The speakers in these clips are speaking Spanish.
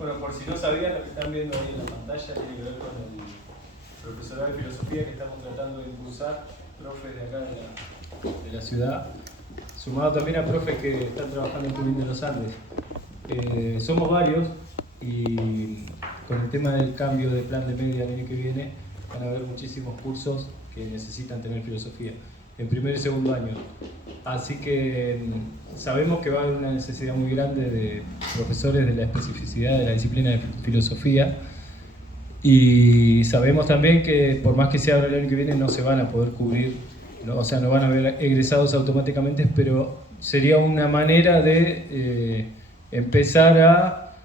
Bueno, por si no sabían, lo que están viendo ahí en la pantalla tiene que ver con el profesorado de filosofía que estamos tratando de impulsar, profes de acá de la ciudad, sumado también a profes que están trabajando en Junín de los Andes. Somos varios y con el tema del cambio de plan de media el año que viene van a haber muchísimos cursos que necesitan tener filosofía en primer y segundo año. Así que sabemos que va a haber una necesidad muy grande de profesores de la especificidad de la disciplina de filosofía y sabemos también que por más que se abra el año que viene no se van a poder cubrir, ¿no? O sea, no van a haber egresados automáticamente, pero sería una manera de empezar a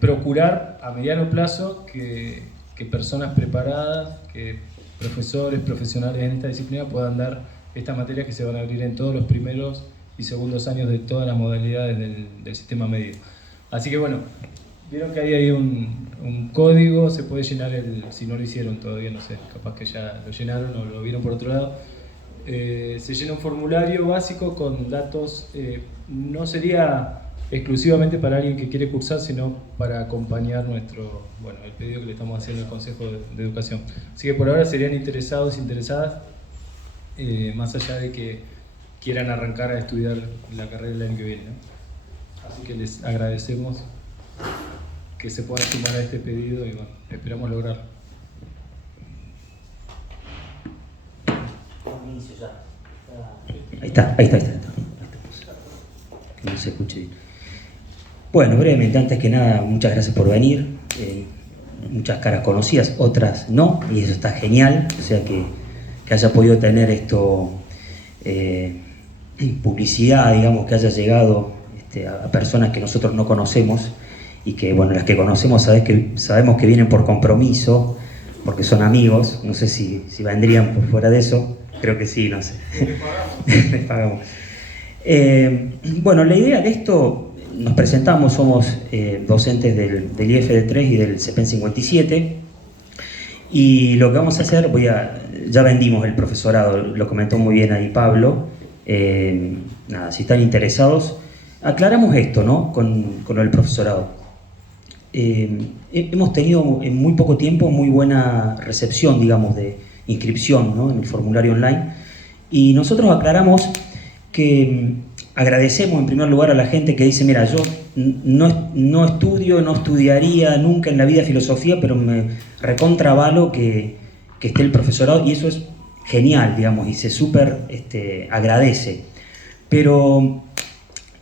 procurar a mediano plazo que personas preparadas, que profesores, profesionales en esta disciplina puedan dar estas materias que se van a abrir en todos los primeros y segundos años de todas las modalidades del sistema medio. Así que bueno, vieron que ahí hay un código, se puede llenar si no lo hicieron todavía, no sé, capaz que ya lo llenaron o lo vieron por otro lado. Se llena un formulario básico con datos, no sería exclusivamente para alguien que quiere cursar, sino para acompañar el pedido que le estamos haciendo al Consejo de Educación. Así que por ahora serían interesados, interesadas, más allá de que quieran arrancar a estudiar la carrera el año que viene, ¿no? Así que les agradecemos que se puedan sumar a este pedido y bueno, esperamos lograrlo. Ahí está. Que no se escuche bien. Bueno, brevemente, antes que nada, muchas gracias por venir. Muchas caras conocidas, otras no, y eso está genial. O sea que haya podido tener esto, publicidad, digamos, que haya llegado a personas que nosotros no conocemos y que, bueno, las que conocemos sabemos que vienen por compromiso, porque son amigos. No sé si vendrían por fuera de eso, creo que sí, no sé. Les pagamos. Bueno, la idea de esto, nos presentamos, somos docentes del IFD3 y del CEPEN 57, y lo que vamos a hacer, ya vendimos el profesorado, lo comentó muy bien ahí Pablo. Nada, si están interesados, aclaramos esto, ¿no? Con lo del profesorado. Hemos tenido en muy poco tiempo muy buena recepción, digamos, de inscripción, ¿no? En el formulario online, y nosotros aclaramos que agradecemos en primer lugar a la gente que dice: mira, yo no estudiaría nunca en la vida filosofía, pero me recontravalo que esté el profesorado, y eso es genial, digamos, y se súper agradece. Pero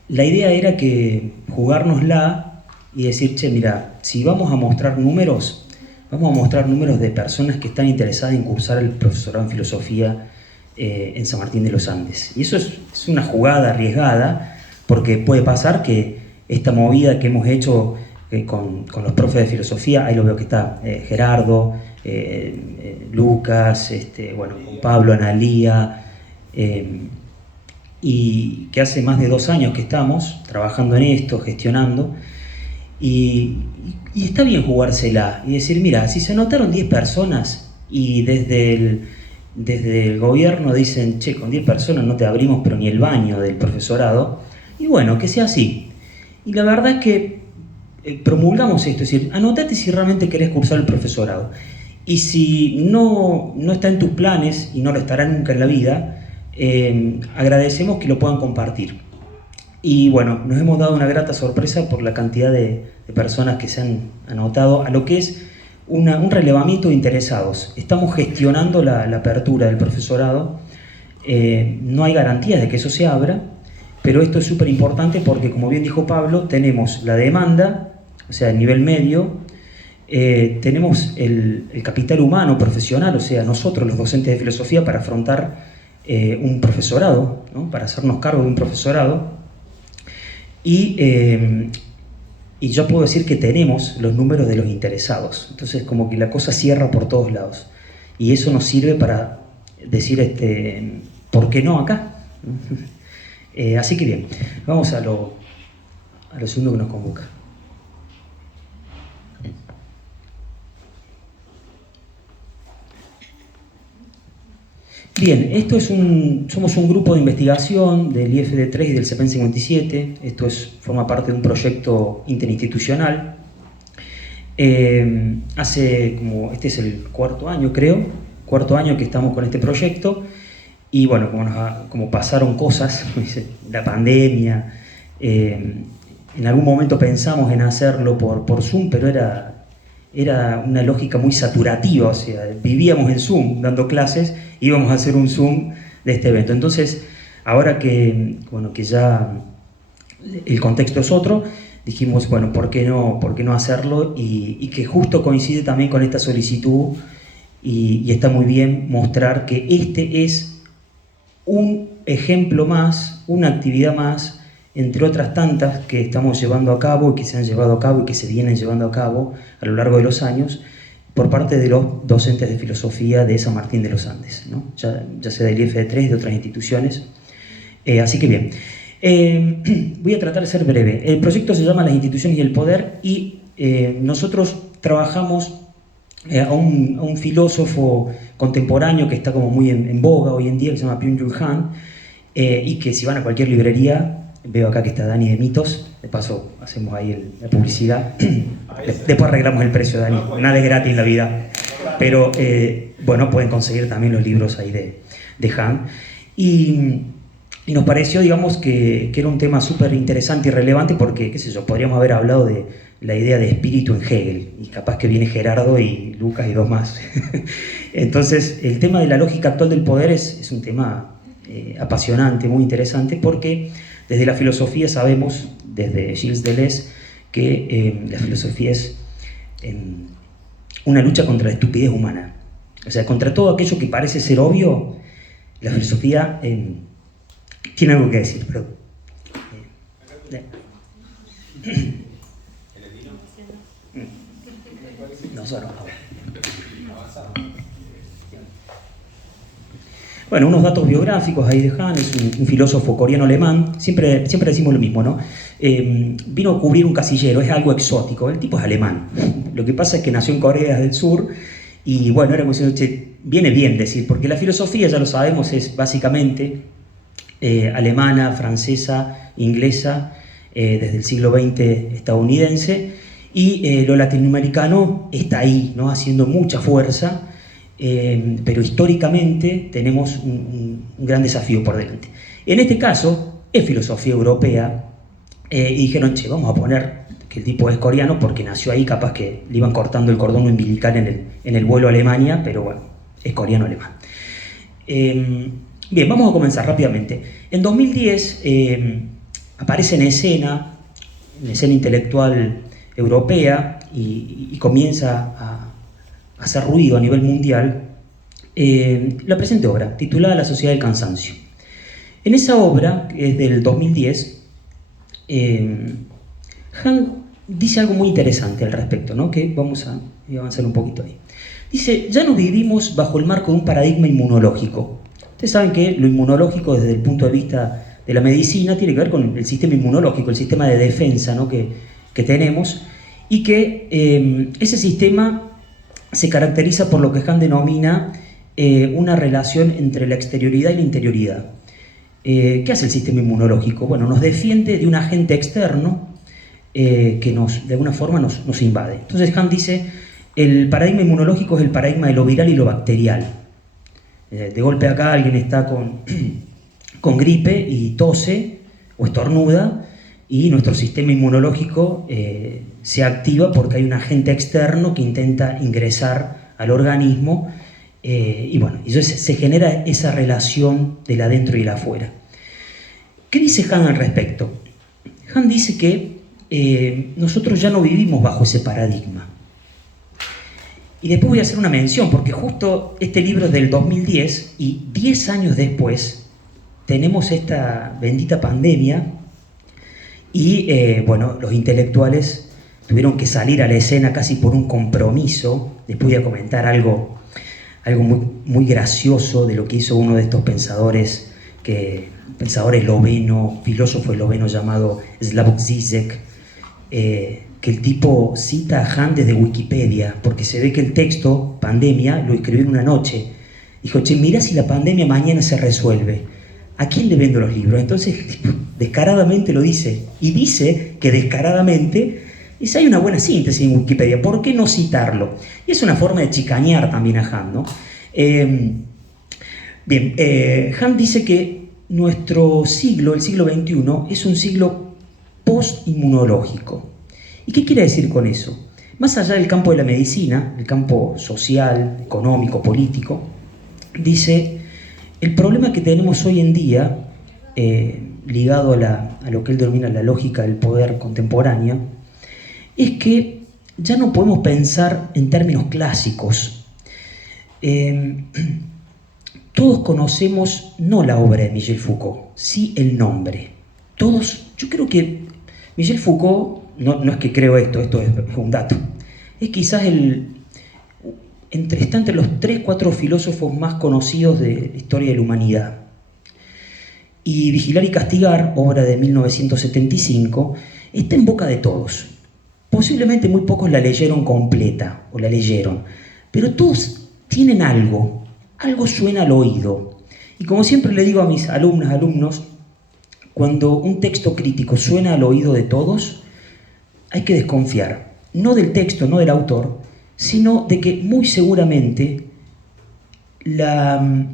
la idea era que jugárnosla y decir: che, mira, si vamos a mostrar números, vamos a mostrar números de personas que están interesadas en cursar el profesorado en filosofía en San Martín de los Andes. Y eso es una jugada arriesgada, porque puede pasar que esta movida que hemos hecho con los profes de filosofía, ahí lo veo que está Gerardo, Lucas, con Pablo, Analía, y que hace más de 2 años que estamos trabajando en esto, gestionando, y está bien jugársela y decir: mira, si se anotaron 10 personas y desde el gobierno dicen: che, con 10 personas no te abrimos pero ni el baño del profesorado, y bueno, que sea así. Y la verdad es que promulgamos esto, es decir, anotate si realmente querés cursar el profesorado, y si no está en tus planes, y no lo estará nunca en la vida, agradecemos que lo puedan compartir. Y bueno, nos hemos dado una grata sorpresa por la cantidad de personas que se han anotado a lo que es un relevamiento de interesados. Estamos gestionando la apertura del profesorado. No hay garantías de que eso se abra, pero esto es súper importante porque, como bien dijo Pablo, tenemos la demanda, o sea, el nivel medio, tenemos el capital humano profesional, o sea, nosotros los docentes de filosofía, para afrontar un profesorado, ¿no? Para hacernos cargo de un profesorado, y yo puedo decir que tenemos los números de los interesados. Entonces, como que la cosa cierra por todos lados, y eso nos sirve para decir, ¿por qué no acá? Así que bien, vamos a lo segundo que nos convoca. Bien, somos un grupo de investigación del IFD3 y del CEPEN 57. Esto forma parte de un proyecto interinstitucional Este es el cuarto año, creo, que estamos con este proyecto, y bueno, como pasaron cosas, la pandemia, en algún momento pensamos en hacerlo por Zoom, pero era una lógica muy saturativa, o sea, vivíamos en Zoom dando clases, íbamos a hacer un Zoom de este evento. Entonces, ahora que ya el contexto es otro, dijimos, bueno, ¿por qué no hacerlo? Y que justo coincide también con esta solicitud, y está muy bien mostrar que este es un ejemplo más, una actividad más, entre otras tantas que estamos llevando a cabo y que se han llevado a cabo y que se vienen llevando a cabo a lo largo de los años por parte de los docentes de filosofía de San Martín de los Andes, ¿no? ya sea del IF3 y de otras instituciones. Así que bien, voy a tratar de ser breve. El proyecto se llama Las instituciones y el poder, y nosotros trabajamos a un filósofo contemporáneo que está como muy en boga hoy en día, que se llama Byung-Chul Han, y que si van a cualquier librería, veo acá que está Dani de Mitos, de paso hacemos ahí la publicidad, después arreglamos el precio, Dani, nada es gratis en la vida, pero bueno, pueden conseguir también los libros ahí de Han, y nos pareció, digamos, que era un tema súper interesante y relevante porque, qué sé yo, podríamos haber hablado de la idea de espíritu en Hegel, y capaz que viene Gerardo y Lucas y dos más. Entonces, el tema de la lógica actual del poder es un tema apasionante, muy interesante, porque desde la filosofía sabemos, desde Gilles Deleuze, que la filosofía es una lucha contra la estupidez humana. O sea, contra todo aquello que parece ser obvio, la filosofía tiene algo que decir, pero... Bueno, unos datos biográficos ahí de Han. Es un filósofo coreano-alemán. Siempre decimos lo mismo, ¿no? Vino a cubrir un casillero, es algo exótico. El tipo es alemán. Lo que pasa es que nació en Corea del Sur, y bueno, era como diciendo, che, viene bien decir, porque la filosofía, ya lo sabemos, es básicamente alemana, francesa, inglesa, desde el siglo XX estadounidense, y lo latinoamericano está ahí, ¿no? Haciendo mucha fuerza, pero históricamente tenemos un gran desafío por delante. En este caso es filosofía europea, y dijeron, che, vamos a poner que el tipo es coreano porque nació ahí, capaz que le iban cortando el cordón umbilical en el vuelo a Alemania, pero bueno, es coreano-alemán. Bien, vamos a comenzar rápidamente. En 2010 aparece en escena intelectual europea, y comienza a hacer ruido a nivel mundial la presente obra, titulada La Sociedad del Cansancio. En esa obra, que es del 2010, Han dice algo muy interesante al respecto, ¿no? Que vamos a avanzar un poquito ahí. Dice, ya no vivimos bajo el marco de un paradigma inmunológico. Ustedes saben que lo inmunológico, desde el punto de vista de la medicina, tiene que ver con el sistema inmunológico, el sistema de defensa, ¿no? que tenemos, y que ese sistema se caracteriza por lo que Han denomina una relación entre la exterioridad y la interioridad. ¿Qué hace el sistema inmunológico? Bueno, nos defiende de un agente externo que de alguna forma nos invade. Entonces Han dice, el paradigma inmunológico es el paradigma de lo viral y lo bacterial. De golpe acá alguien está con gripe y tose o estornuda, y nuestro sistema inmunológico se activa porque hay un agente externo que intenta ingresar al organismo, y bueno, entonces se genera esa relación del adentro y el afuera. ¿Qué dice Han al respecto? Han dice que nosotros ya no vivimos bajo ese paradigma. Y después voy a hacer una mención, porque justo este libro es del 2010, y 10 años después tenemos esta bendita pandemia, y bueno, los intelectuales tuvieron que salir a la escena casi por un compromiso. Después voy a comentar algo muy, muy gracioso de lo que hizo uno de estos pensadores esloveno, filósofo esloveno llamado Slavoj Žižek, que el tipo cita a Han desde Wikipedia, porque se ve que el texto, pandemia, lo escribió en una noche. Dijo, che, mira si la pandemia mañana se resuelve, ¿a quién le vendo los libros? Entonces, descaradamente lo dice, y dice que descaradamente Dice, hay una buena síntesis en Wikipedia, ¿por qué no citarlo? Y es una forma de chicanear también a Han, ¿no? Han dice que nuestro siglo, el siglo XXI, es un siglo post-inmunológico. ¿Y qué quiere decir con eso? Más allá del campo de la medicina, el campo social, económico, político, dice, el problema que tenemos hoy en día, ligado a lo que él denomina la lógica del poder contemporánea, es que ya no podemos pensar en términos clásicos. Todos conocemos no la obra de Michel Foucault, sí el nombre. Todos, yo creo que Michel Foucault, no es que creo esto es un dato, es quizás está entre los 3-4 filósofos más conocidos de la historia de la humanidad. Y Vigilar y Castigar, obra de 1975, está en boca de todos. Posiblemente muy pocos la leyeron completa, o la leyeron, pero todos tienen algo suena al oído. Y como siempre le digo a mis alumnos, cuando un texto crítico suena al oído de todos, hay que desconfiar, no del texto, no del autor, sino de que muy seguramente la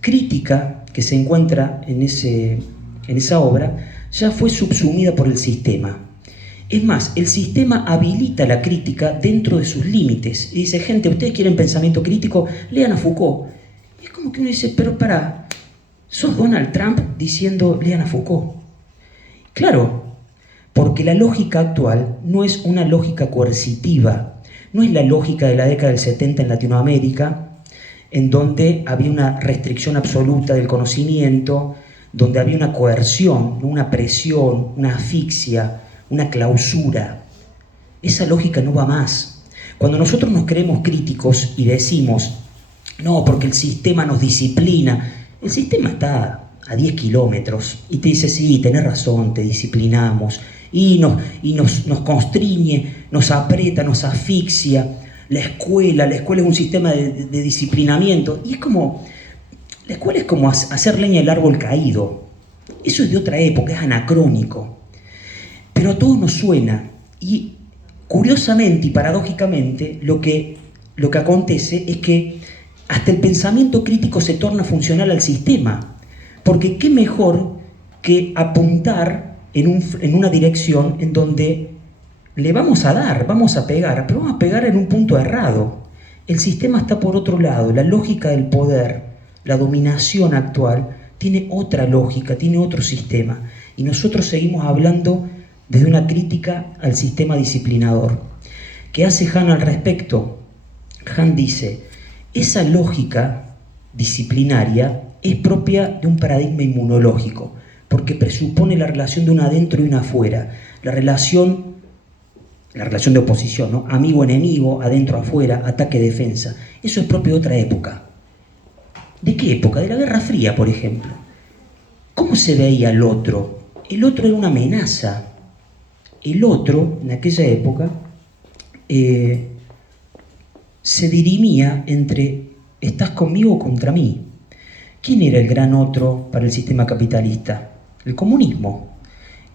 crítica que se encuentra en esa obra ya fue subsumida por el sistema. Es más, el sistema habilita la crítica dentro de sus límites. Y dice, gente, ¿ustedes quieren pensamiento crítico? Lean a Foucault. Y es como que uno dice, pero pará, sos Donald Trump diciendo, lean a Foucault. Claro, porque la lógica actual no es una lógica coercitiva, no es la lógica de la década del 70 en Latinoamérica, en donde había una restricción absoluta del conocimiento, donde había una coerción, una presión, una asfixia, una clausura. Esa lógica no va más. Cuando nosotros nos creemos críticos y decimos, no, porque el sistema nos disciplina, el sistema está a 10 kilómetros y te dice, sí, tenés razón, te disciplinamos, y nos constriñe, nos aprieta, nos asfixia. La escuela es un sistema de disciplinamiento, y es como, la escuela es como hacer leña del árbol caído. Eso es de otra época, es anacrónico. Pero a todos nos suena, y curiosamente y paradójicamente lo que acontece es que hasta el pensamiento crítico se torna funcional al sistema, porque qué mejor que apuntar en una dirección en donde le vamos a pegar, pero vamos a pegar en un punto errado. El sistema está por otro lado, la lógica del poder, la dominación actual tiene otra lógica, tiene otro sistema, y nosotros seguimos hablando desde una crítica al sistema disciplinador. ¿Qué hace Han al respecto? Han dice, esa lógica disciplinaria es propia de un paradigma inmunológico, porque presupone la relación de un adentro y un afuera, la relación de oposición, ¿no? Amigo-enemigo, adentro-afuera, ataque-defensa. Eso es propio de otra época. ¿De qué época? De la Guerra Fría, por ejemplo. ¿Cómo se veía el otro? El otro era una amenaza. El otro, en aquella época, se dirimía entre ¿estás conmigo o contra mí? ¿Quién era el gran otro para el sistema capitalista? El comunismo.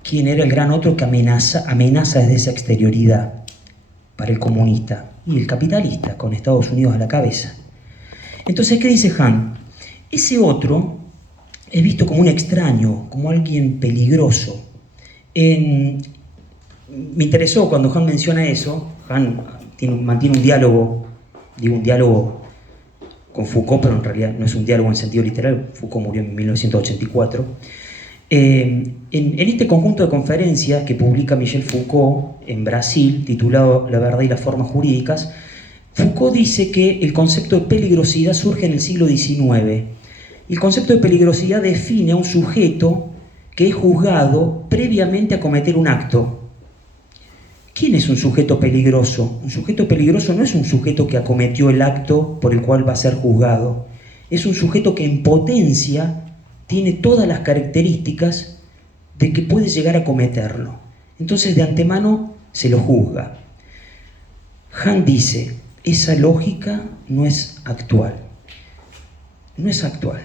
¿Quién era el gran otro que amenaza desde esa exterioridad para el comunista? Y el capitalista, con Estados Unidos a la cabeza. Entonces, ¿qué dice Han? Ese otro es visto como un extraño, como alguien peligroso. Me interesó cuando Han menciona eso. Han mantiene un diálogo con Foucault, pero en realidad no es un diálogo en sentido literal. Foucault murió en 1984. En este conjunto de conferencias que publica Michel Foucault en Brasil, titulado La verdad y las formas jurídicas, Foucault dice que el concepto de peligrosidad surge en el siglo XIX. El concepto de peligrosidad define a un sujeto que es juzgado previamente a cometer un acto. ¿Quién es un sujeto peligroso? Un sujeto peligroso no es un sujeto que acometió el acto por el cual va a ser juzgado. Es un sujeto que en potencia tiene todas las características de que puede llegar a cometerlo. Entonces, de antemano se lo juzga. Han dice, esa lógica no es actual. No es actual.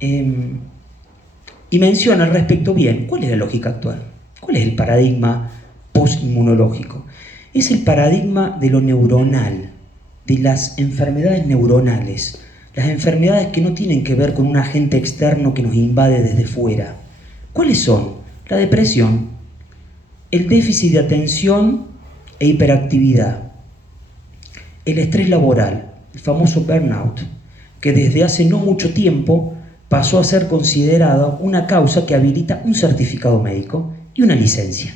Y menciona al respecto bien, ¿cuál es la lógica actual? ¿Cuál es el paradigma postinmunológico. Es el paradigma de lo neuronal, de las enfermedades neuronales, las enfermedades que no tienen que ver con un agente externo que nos invade desde fuera. ¿Cuáles son? La depresión, el déficit de atención e hiperactividad, el estrés laboral, el famoso burnout, que desde hace no mucho tiempo pasó a ser considerado una causa que habilita un certificado médico y una licencia.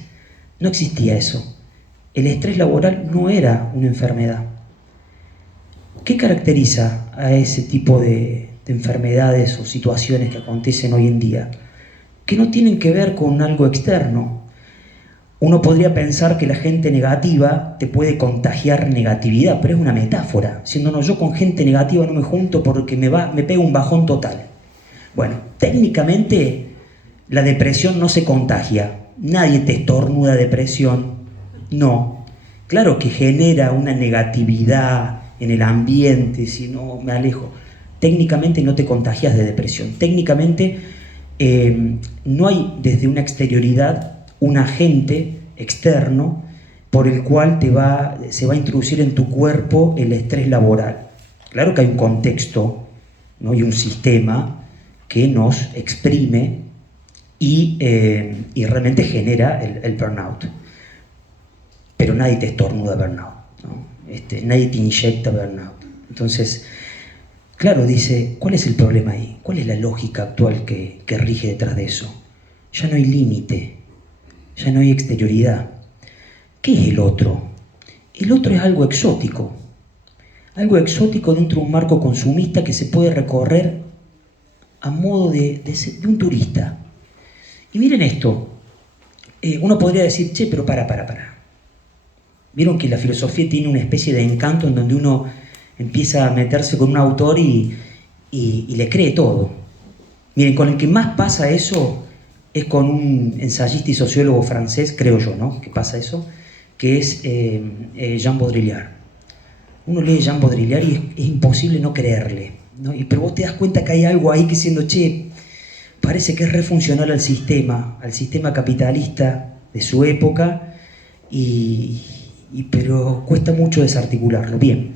No existía eso. El estrés laboral no era una enfermedad. ¿Qué caracteriza a ese tipo de enfermedades o situaciones que acontecen hoy en día? Que no tienen que ver con algo externo. Uno podría pensar que la gente negativa te puede contagiar negatividad, pero es una metáfora. Siendo no, yo con gente negativa no me junto porque me pega un bajón total. Bueno, técnicamente la depresión no se contagia. Nadie te estornuda depresión. No. Claro que genera una negatividad en el ambiente, si no me alejo. Técnicamente no te contagias de depresión. Técnicamente no hay desde una exterioridad un agente externo por el cual se va a introducir en tu cuerpo el estrés laboral. Claro que hay un contexto, ¿no? Y un sistema que nos exprime y realmente genera el burnout. Pero nadie te estornuda burnout, ¿no? Nadie te inyecta burnout. Entonces, claro, dice, ¿cuál es el problema ahí? ¿Cuál es la lógica actual que rige detrás de eso? Ya no hay límite, ya no hay exterioridad. ¿Qué es el otro? El otro es algo exótico dentro de un marco consumista que se puede recorrer a modo de un turista. Y miren esto, uno podría decir, che, pero para. Vieron que la filosofía tiene una especie de encanto en donde uno empieza a meterse con un autor y le cree todo. Miren, con el que más pasa eso es con un ensayista y sociólogo francés, creo yo, ¿no? Que pasa eso, que es Jean Baudrillard. Uno lee Jean Baudrillard y es imposible no creerle, ¿no? Pero vos te das cuenta que hay algo ahí que diciendo, che, parece que es refuncional al sistema capitalista de su época, pero cuesta mucho desarticularlo. Bien,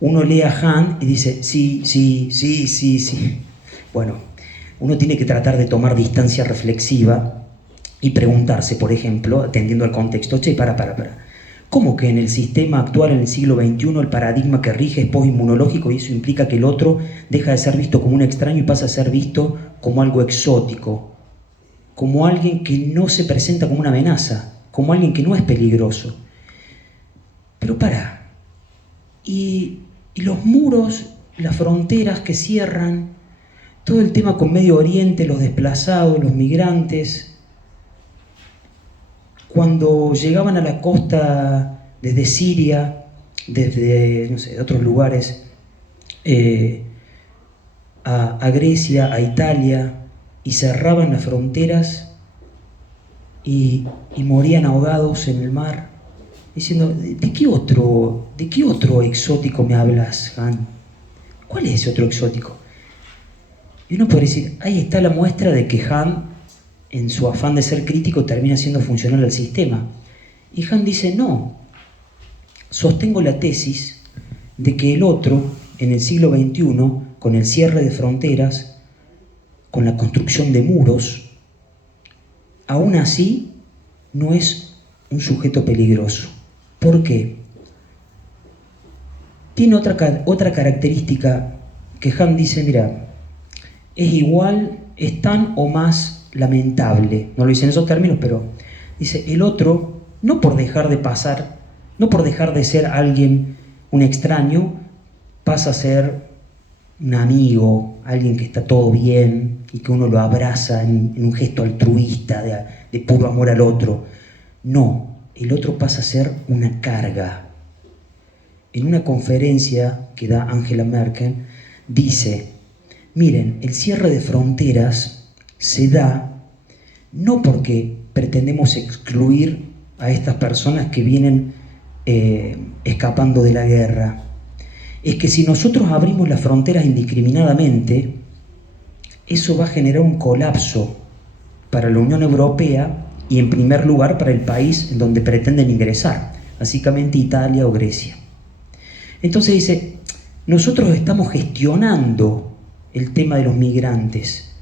uno lee a Han y dice, sí. Bueno, uno tiene que tratar de tomar distancia reflexiva y preguntarse, por ejemplo, atendiendo al contexto, che, para. ¿Cómo que en el sistema actual, en el siglo XXI, el paradigma que rige es postinmunológico y eso implica que el otro deja de ser visto como un extraño y pasa a ser visto como algo exótico, como alguien que no se presenta como una amenaza, como alguien que no es peligroso? Pero y los muros, las fronteras que cierran, todo el tema con Medio Oriente, los desplazados, los migrantes, cuando llegaban a la costa desde Siria, desde, no sé, de otros lugares, a Grecia, a Italia, y cerraban las fronteras y morían ahogados en el mar, diciendo, ¿de qué otro exótico me hablas, Han? ¿Cuál es ese otro exótico? Y uno puede decir, ahí está la muestra de que Han, en su afán de ser crítico, termina siendo funcional al sistema. Y Han dice, no, sostengo la tesis de que el otro, en el siglo XXI, con el cierre de fronteras, con la construcción de muros, aún así no es un sujeto peligroso. ¿Por qué? Tiene otra característica que Han dice, mira, es igual, es tan o más lamentable, no lo dice en esos términos, pero dice, el otro, no por dejar de pasar, no por dejar de ser alguien, un extraño, pasa a ser un amigo, alguien que está todo bien y que uno lo abraza en un gesto altruista de puro amor al otro. No, el otro pasa a ser una carga. En una conferencia que da Angela Merkel, dice, miren, el cierre de fronteras se da no porque pretendemos excluir a estas personas que vienen escapando de la guerra. Es que si nosotros abrimos las fronteras indiscriminadamente, eso va a generar un colapso para la Unión Europea y en primer lugar para el país en donde pretenden ingresar, básicamente Italia o Grecia. Entonces dice, nosotros estamos gestionando el tema de los migrantes.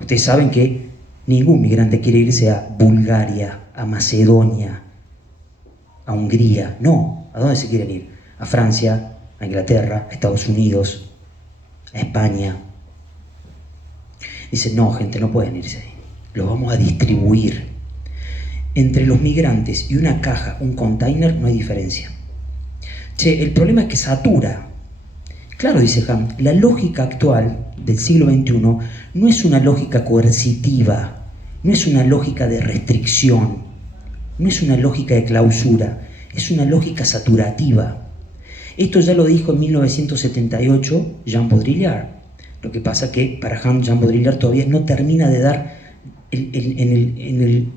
Ustedes saben que ningún migrante quiere irse a Bulgaria, a Macedonia, a Hungría. No, ¿a dónde se quieren ir? A Francia, a Inglaterra, a Estados Unidos, a España. Dice, no, gente, no pueden irse ahí. Los vamos a distribuir. Entre los migrantes y una caja, un container, no hay diferencia. Che, el problema es que satura. Claro, dice Hahn, la lógica actual del siglo XXI no es una lógica coercitiva, no es una lógica de restricción, no es una lógica de clausura, es una lógica saturativa. Esto ya lo dijo en 1978 Jean Baudrillard. Lo que pasa que para Hahn, Jean Baudrillard todavía no termina de dar en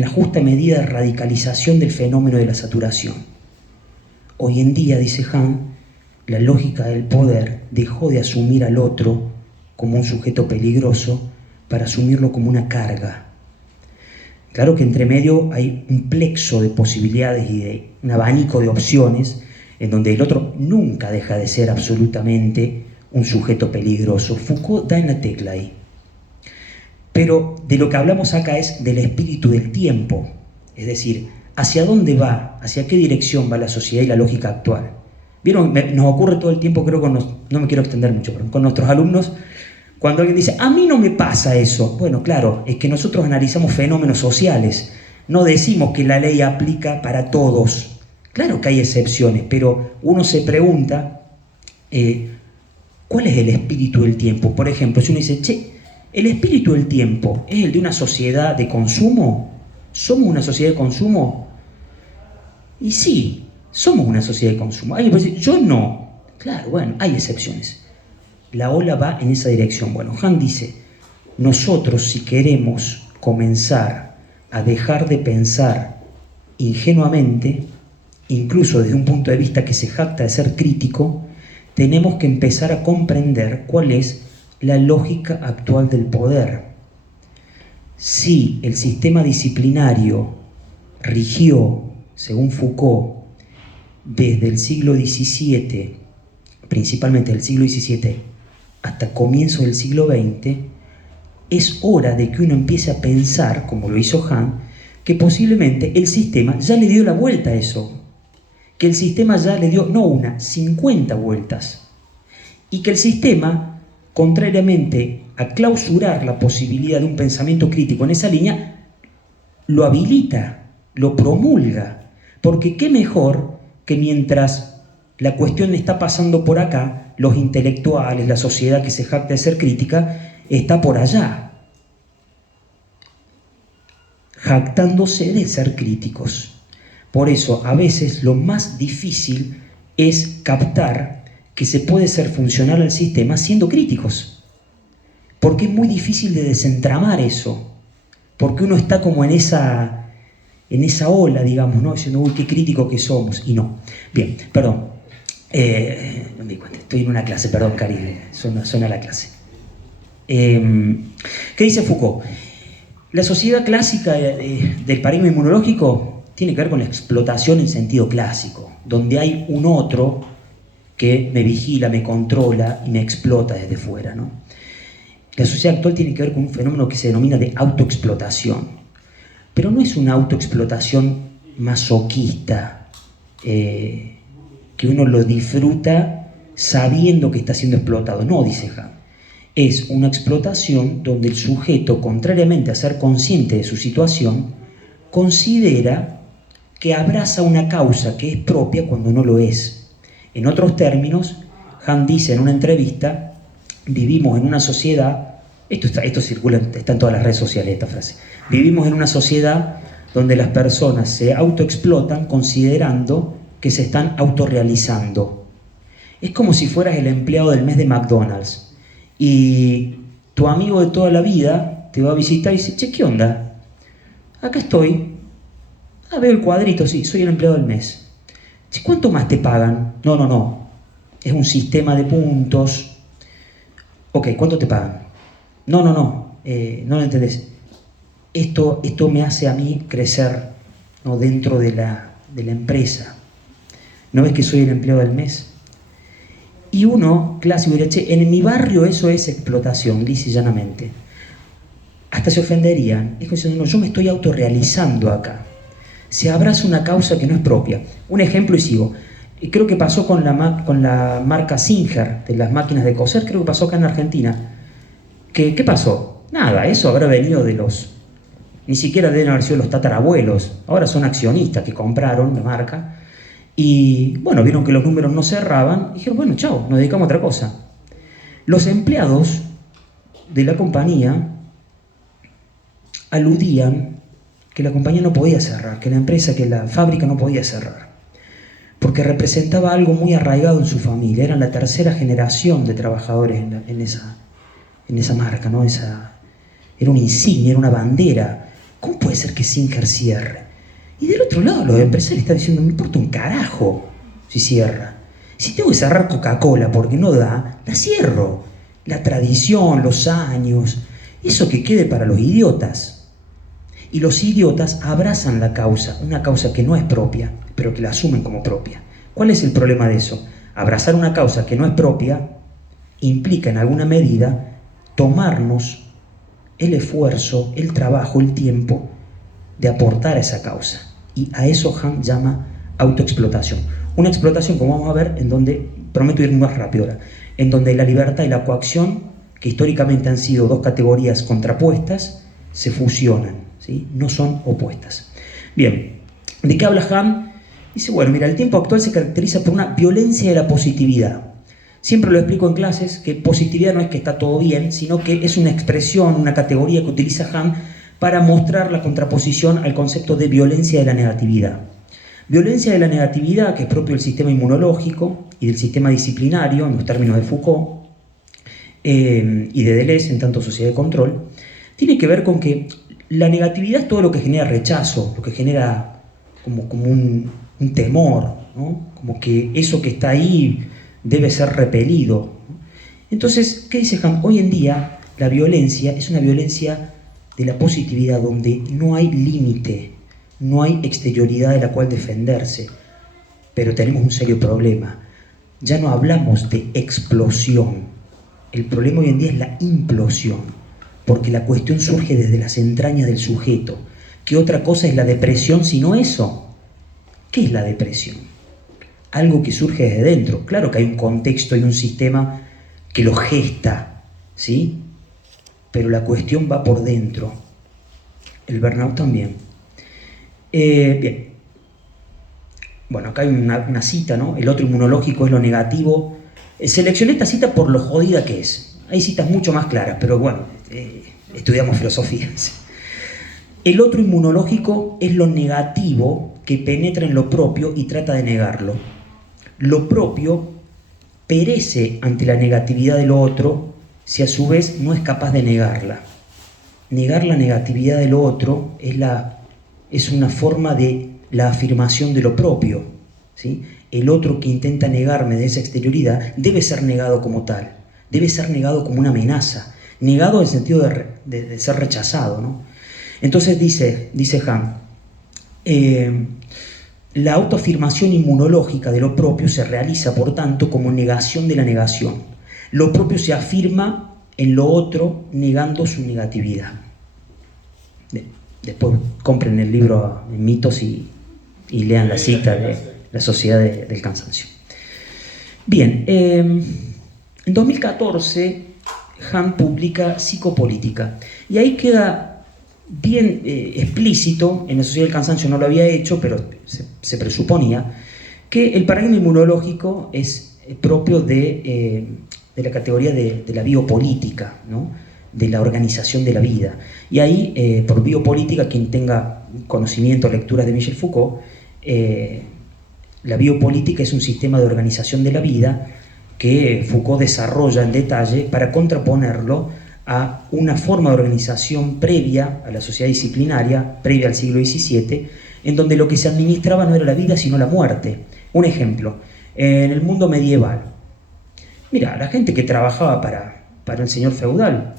la justa medida de radicalización del fenómeno de la saturación. Hoy en día, dice Hahn, la lógica del poder dejó de asumir al otro como un sujeto peligroso para asumirlo como una carga. Claro que entre medio hay un plexo de posibilidades y de un abanico de opciones en donde el otro nunca deja de ser absolutamente un sujeto peligroso. Foucault da en la tecla ahí. Pero de lo que hablamos acá es del espíritu del tiempo, es decir, hacia dónde va, hacia qué dirección va la sociedad y la lógica actual. ¿Vieron? Nos ocurre todo el tiempo, creo, no me quiero extender mucho, pero con nuestros alumnos, cuando alguien dice, a mí no me pasa eso. Bueno, claro, es que nosotros analizamos fenómenos sociales, no decimos que la ley aplica para todos. Claro que hay excepciones, pero uno se pregunta, ¿cuál es el espíritu del tiempo? Por ejemplo, si uno dice, che, ¿el espíritu del tiempo es el de una sociedad de consumo? ¿Somos una sociedad de consumo? Y sí, somos una sociedad de consumo. Alguien puede decir, yo no. Claro, bueno, hay excepciones. La ola va en esa dirección. Bueno, Hahn dice, nosotros si queremos comenzar a dejar de pensar ingenuamente, incluso desde un punto de vista que se jacta de ser crítico, tenemos que empezar a comprender cuál es la lógica actual del poder. Si el sistema disciplinario rigió, según Foucault, desde el siglo XVII, principalmente del siglo XVII, hasta comienzo del siglo XX, es hora de que uno empiece a pensar, como lo hizo Hahn, que posiblemente el sistema ya le dio la vuelta a eso, que el sistema ya le dio, no una, 50 vueltas, y que el sistema, contrariamente a clausurar la posibilidad de un pensamiento crítico en esa línea, lo habilita, lo promulga, porque qué mejor que mientras la cuestión está pasando por acá, los intelectuales, la sociedad que se jacta de ser crítica, está por allá, jactándose de ser críticos. Por eso, a veces lo más difícil es captar que se puede ser funcional al sistema siendo críticos, porque es muy difícil de desentramar eso, porque uno está como en esa ola, digamos, ¿no? Diciendo, uy, qué crítico que somos, y no. Bien, perdón, no me di cuenta, estoy en una clase, perdón, Cari, suena la clase. ¿Qué dice Foucault? La sociedad clásica del paradigma inmunológico tiene que ver con la explotación en sentido clásico, donde hay un otro que me vigila, me controla y me explota desde fuera, ¿no? La sociedad actual tiene que ver con un fenómeno que se denomina de autoexplotación, pero no es una autoexplotación masoquista, que uno lo disfruta sabiendo que está siendo explotado. No, dice Hahn. Es una explotación donde el sujeto, contrariamente a ser consciente de su situación, considera que abraza una causa que es propia cuando no lo es. En otros términos, Hahn dice en una entrevista, vivimos en una sociedad, esto circula, está en todas las redes sociales esta frase, vivimos en una sociedad donde las personas se autoexplotan considerando que se están autorrealizando. Es como si fueras el empleado del mes de McDonald's y tu amigo de toda la vida te va a visitar y dice, che, ¿qué onda? Acá estoy. Ah, veo el cuadrito, sí, soy el empleado del mes. Che, ¿cuánto más te pagan? No. Es un sistema de puntos. Ok, ¿cuánto te pagan? No lo entendés. esto me hace a mí crecer, ¿no?, dentro de la empresa. ¿No ves que soy el empleado del mes? Y uno, clásico, diría, che, en mi barrio eso es explotación, lisa y llanamente. Hasta se ofenderían. Es como diciendo, no, yo me estoy autorrealizando acá. Se abraza una causa que no es propia. Un ejemplo y sigo. Creo que pasó con la marca Singer, de las máquinas de coser, creo que pasó acá en Argentina. ¿Qué pasó? Nada, eso habrá venido de ni siquiera deben haber sido los tatarabuelos. Ahora son accionistas que compraron la marca. Y bueno, vieron que los números no cerraban y dijeron, bueno, chao, nos dedicamos a otra cosa. Los empleados de la compañía aludían que la compañía no podía cerrar, que la empresa, que la fábrica no podía cerrar, porque representaba algo muy arraigado en su familia. Eran la tercera generación de trabajadores en esa marca, ¿no? Era una insignia, era una bandera. ¿Cómo puede ser que Singer cierre? Y del otro lado, los empresarios están diciendo, me importa un carajo si cierra. Si tengo que cerrar Coca-Cola porque no da, la cierro. La tradición, los años, eso que quede para los idiotas. Y los idiotas abrazan la causa, una causa que no es propia, pero que la asumen como propia. ¿Cuál es el problema de eso? Abrazar una causa que no es propia implica en alguna medida tomarnos el esfuerzo, el trabajo, el tiempo de aportar a esa causa. Y a eso Han llama autoexplotación. Una explotación, como vamos a ver, en donde, prometo ir más rápido ahora, en donde la libertad y la coacción, que históricamente han sido dos categorías contrapuestas, se fusionan, ¿sí? No son opuestas. Bien, ¿de qué habla Han? Dice, bueno, mira, el tiempo actual se caracteriza por una violencia de la positividad. Siempre lo explico en clases, que positividad no es que está todo bien, sino que es una expresión, una categoría que utiliza Han para mostrar la contraposición al concepto de violencia de la negatividad. Violencia de la negatividad, que es propio del sistema inmunológico y del sistema disciplinario, en los términos de Foucault, y de Deleuze, en tanto sociedad de control, tiene que ver con que la negatividad es todo lo que genera rechazo, lo que genera como un temor, ¿no? Como que eso que está ahí debe ser repelido. Entonces, ¿qué dice Han? Hoy en día la violencia es una violencia de la positividad, donde no hay límite, no hay exterioridad de la cual defenderse. Pero tenemos un serio problema. Ya no hablamos de explosión. El problema hoy en día es la implosión, porque la cuestión surge desde las entrañas del sujeto. ¿Qué otra cosa es la depresión sino eso? ¿Qué es la depresión? Algo que surge desde dentro. Claro que hay un contexto y un sistema que lo gesta, ¿sí? Pero la cuestión va por dentro. El burnout también. Bien. Bueno, acá hay una cita, ¿no? El otro inmunológico es lo negativo. Seleccioné esta cita por lo jodida que es. Hay citas mucho más claras, pero bueno, estudiamos filosofía. El otro inmunológico es lo negativo que penetra en lo propio y trata de negarlo. Lo propio perece ante la negatividad de lo otro si a su vez no es capaz de negarla. Negar la negatividad de lo otro es una forma de la afirmación de lo propio, ¿sí? El otro que intenta negarme de esa exterioridad debe ser negado como tal, debe ser negado como una amenaza, negado en el sentido de ser rechazado, ¿no? Entonces dice Han, la autoafirmación inmunológica de lo propio se realiza, por tanto, como negación de la negación. Lo propio se afirma en lo otro, negando su negatividad. Después compren el libro Mitos y lean la cita de la Sociedad del Cansancio. Bien, en 2014 Han publica Psicopolítica, y ahí queda bien explícito, en la Sociedad del Cansancio no lo había hecho, pero se presuponía, que el paradigma inmunológico es propio de la categoría de la biopolítica, ¿no? De la organización de la vida. Y ahí, por biopolítica, quien tenga conocimiento, lecturas de Michel Foucault, la biopolítica es un sistema de organización de la vida que Foucault desarrolla en detalle para contraponerlo a una forma de organización previa a la sociedad disciplinaria, previa al siglo XVII, en donde lo que se administraba no era la vida sino la muerte. Un ejemplo, en el mundo medieval, mira, la gente que trabajaba para el señor feudal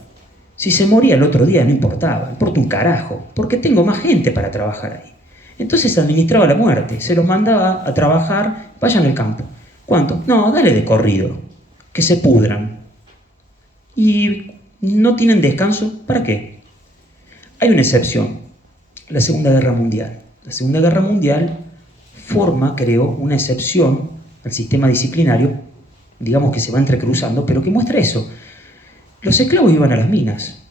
Si se moría el otro día no importaba, importa un carajo, porque tengo más gente para trabajar ahí. Entonces administraba la muerte, se los mandaba a trabajar, vayan al campo. ¿Cuánto? No, dale de corrido, que se pudran. Y no tienen descanso, ¿para qué? Hay una excepción, la Segunda Guerra Mundial. La Segunda Guerra Mundial forma, creo, una excepción al sistema disciplinario, digamos que se va entrecruzando, pero que muestra eso. Los esclavos iban a las minas.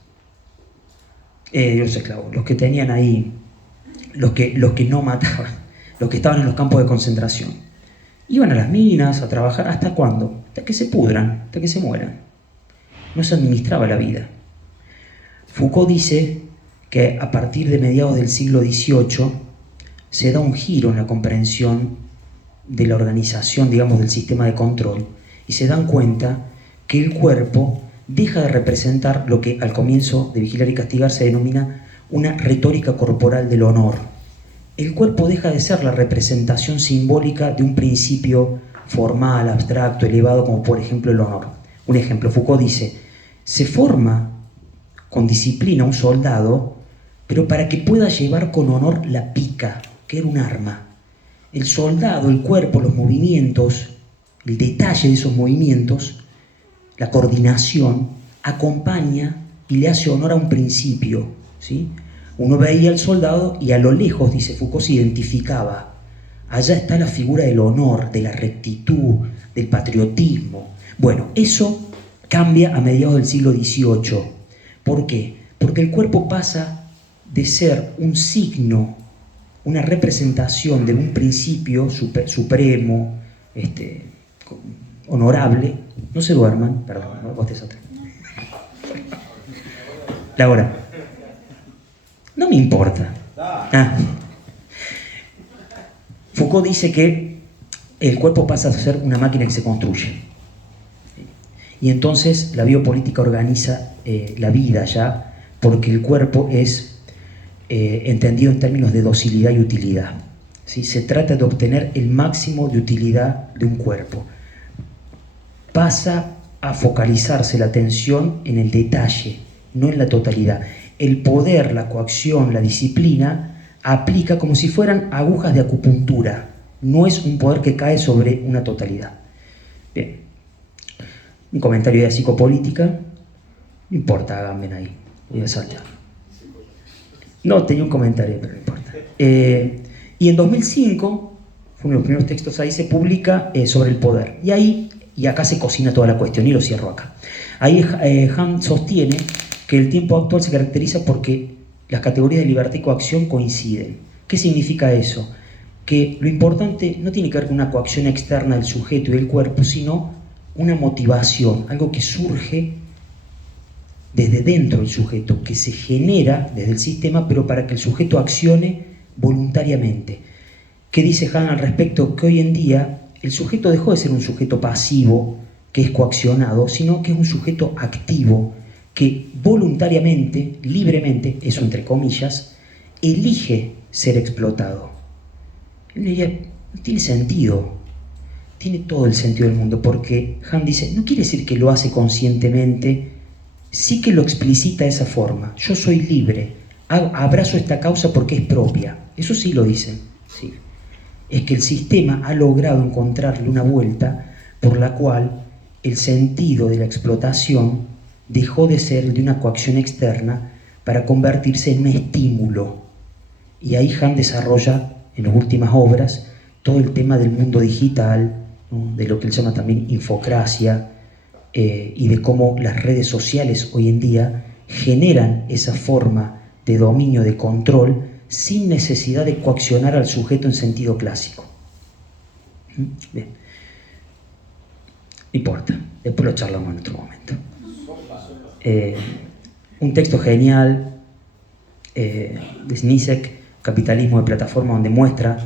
Los esclavos, los que tenían ahí, los que no mataban, los que estaban en los campos de concentración. Iban a las minas a trabajar, ¿hasta cuándo? Hasta que se pudran, hasta que se mueran. No se administraba la vida. Foucault dice que a partir de mediados del siglo XVIII se da un giro en la comprensión de la organización, digamos, del sistema de control, y se dan cuenta que el cuerpo deja de representar lo que al comienzo de Vigilar y Castigar se denomina una retórica corporal del honor. El cuerpo deja de ser la representación simbólica de un principio formal, abstracto, elevado, como por ejemplo el honor. Un ejemplo, Foucault dice, se forma con disciplina un soldado, pero para que pueda llevar con honor la pica, que era un arma. El soldado, el cuerpo, los movimientos, el detalle de esos movimientos, la coordinación, acompaña y le hace honor a un principio, ¿sí? Uno veía al soldado y a lo lejos, dice Foucault, se identificaba. Allá está la figura del honor, de la rectitud, del patriotismo. Bueno, eso cambia a mediados del siglo XVIII. ¿Por qué? Porque el cuerpo pasa de ser un signo, una representación de un principio supremo, honorable. No se duerman, perdón, vos te otra. La hora. No me importa. Foucault dice que el cuerpo pasa a ser una máquina que se construye. Y entonces la biopolítica organiza la vida ya, porque el cuerpo es entendido en términos de docilidad y utilidad. ¿Sí? Se trata de obtener el máximo de utilidad de un cuerpo. Pasa a focalizarse la atención en el detalle, no en la totalidad. El poder, la coacción, la disciplina, aplica como si fueran agujas de acupuntura. No es un poder que cae sobre una totalidad. Bien. Un comentario de psicopolítica. No importa, háganme ahí. Voy a saltar. No, tenía un comentario, pero no importa. Y en 2005, fue uno de los primeros textos ahí, se publica sobre el poder. Y acá se cocina toda la cuestión, y lo cierro acá. Ahí Han sostiene que el tiempo actual se caracteriza porque las categorías de libertad y coacción coinciden. ¿Qué significa eso? Que lo importante no tiene que ver con una coacción externa del sujeto y del cuerpo, sino una motivación, algo que surge desde dentro del sujeto, que se genera desde el sistema, pero para que el sujeto accione voluntariamente. ¿Qué dice Han al respecto? Que hoy en día el sujeto dejó de ser un sujeto pasivo, que es coaccionado, sino que es un sujeto activo, que voluntariamente, libremente, eso entre comillas, elige ser explotado. Yo diría, no tiene sentido. Tiene todo el sentido del mundo, porque Han dice, no quiere decir que lo hace conscientemente, sí que lo explicita de esa forma. Yo soy libre, abrazo esta causa porque es propia. Eso sí lo dicen, sí. Es que el sistema ha logrado encontrarle una vuelta por la cual el sentido de la explotación dejó de ser de una coacción externa para convertirse en un estímulo. Y ahí Han desarrolla en las últimas obras todo el tema del mundo digital, ¿no? De lo que él llama también infocracia, y de cómo las redes sociales hoy en día generan esa forma de dominio, de control, sin necesidad de coaccionar al sujeto en sentido clásico. Bien. No importa, después lo charlamos en otro momento. Un texto genial de Zizek, Capitalismo de plataforma, donde muestra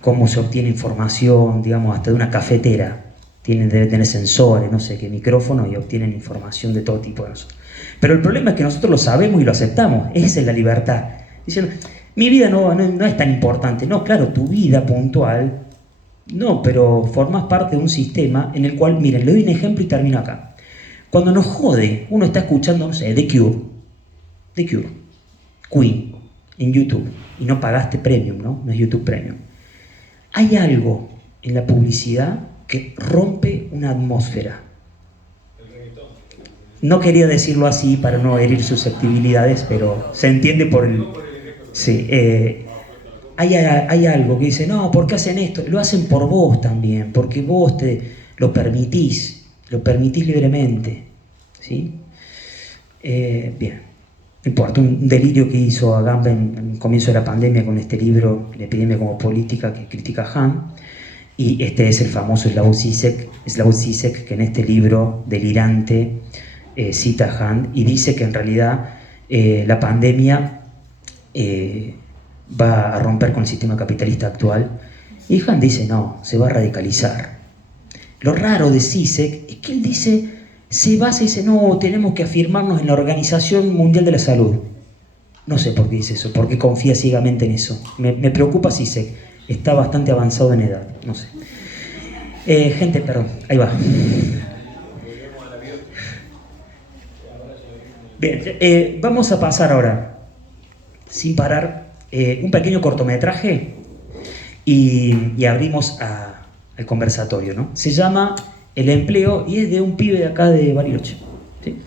cómo se obtiene información, digamos, hasta de una cafetera. Debe tener sensores, no sé qué, micrófonos, y obtienen información de todo tipo de nosotros. Pero el problema es que nosotros lo sabemos y lo aceptamos. Esa es la libertad. Dicen, mi vida no es tan importante. No, claro, tu vida puntual, no, pero formas parte de un sistema en el cual, miren, le doy un ejemplo y termino acá. Cuando nos jode, uno está escuchando, no sé, The Cure, The Cure, Queen, en YouTube, y no pagaste Premium, ¿no? No es YouTube Premium. Hay algo en la publicidad que rompe una atmósfera. No quería decirlo así para no herir susceptibilidades, pero se entiende por el... Sí, hay algo que dice, no, ¿por qué hacen esto? Lo hacen por vos también, porque vos lo permitís libremente, ¿sí? Bien, no importa, un delirio que hizo Agamben en el comienzo de la pandemia con este libro, La epidemia como política, que critica a Hahn, y este es el famoso Slavoj Žižek, que en este libro delirante cita a Hahn y dice que en realidad la pandemia va a romper con el sistema capitalista actual, y Hahn dice no, se va a radicalizar. Lo raro de Žižek es que él dice, se basa y dice, no, tenemos que afirmarnos en la Organización Mundial de la Salud. No sé por qué dice eso, porque confía ciegamente en eso. Me preocupa Žižek, está bastante avanzado en edad, no sé. Gente, perdón, ahí va. Bien, vamos a pasar ahora, sin parar, un pequeño cortometraje y abrimos al conversatorio, ¿no? Se llama El empleo y es de un pibe de acá de Bariloche. ¿Sí?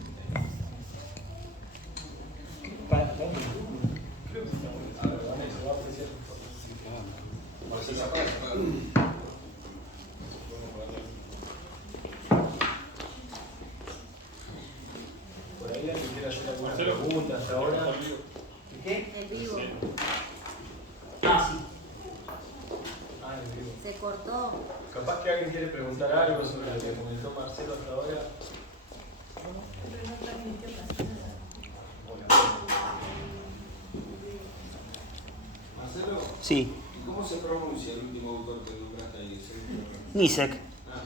Por ahí alguien quiere hacer alguna pregunta hasta ahora. ¿Qué? El vivo. Ah, sí. Ah, en vivo. Se cortó. Capaz que alguien quiere preguntar algo sobre lo que comentó Marcelo hasta ahora. Marcelo, Sí. ¿cómo se pronuncia el último autor que nombraste ahí? Žižek. Ah,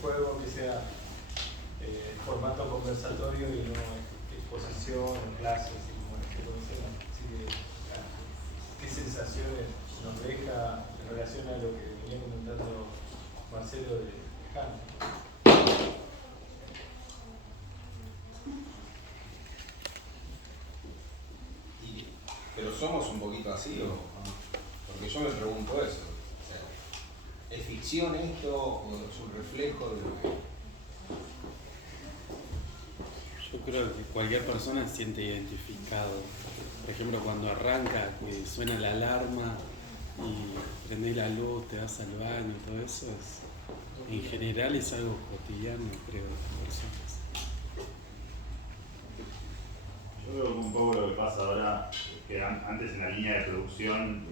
juego, que sea formato conversatorio y no exposición o clases y bueno, qué conocemos. Así que, ¿qué sensaciones nos deja en relación a lo que venía comentando Marcelo de Kant? Pero somos un poquito así, ¿o? Porque yo me pregunto eso. O sea, ¿es ficción esto o es un reflejo de lo que...? Yo creo que cualquier persona se siente identificado. Por ejemplo, cuando arranca, que suena la alarma y prendés la luz, te vas al baño y todo eso, en general es algo cotidiano, creo, de las personas. Yo creo que un poco lo que pasa ahora es que antes en la línea de producción,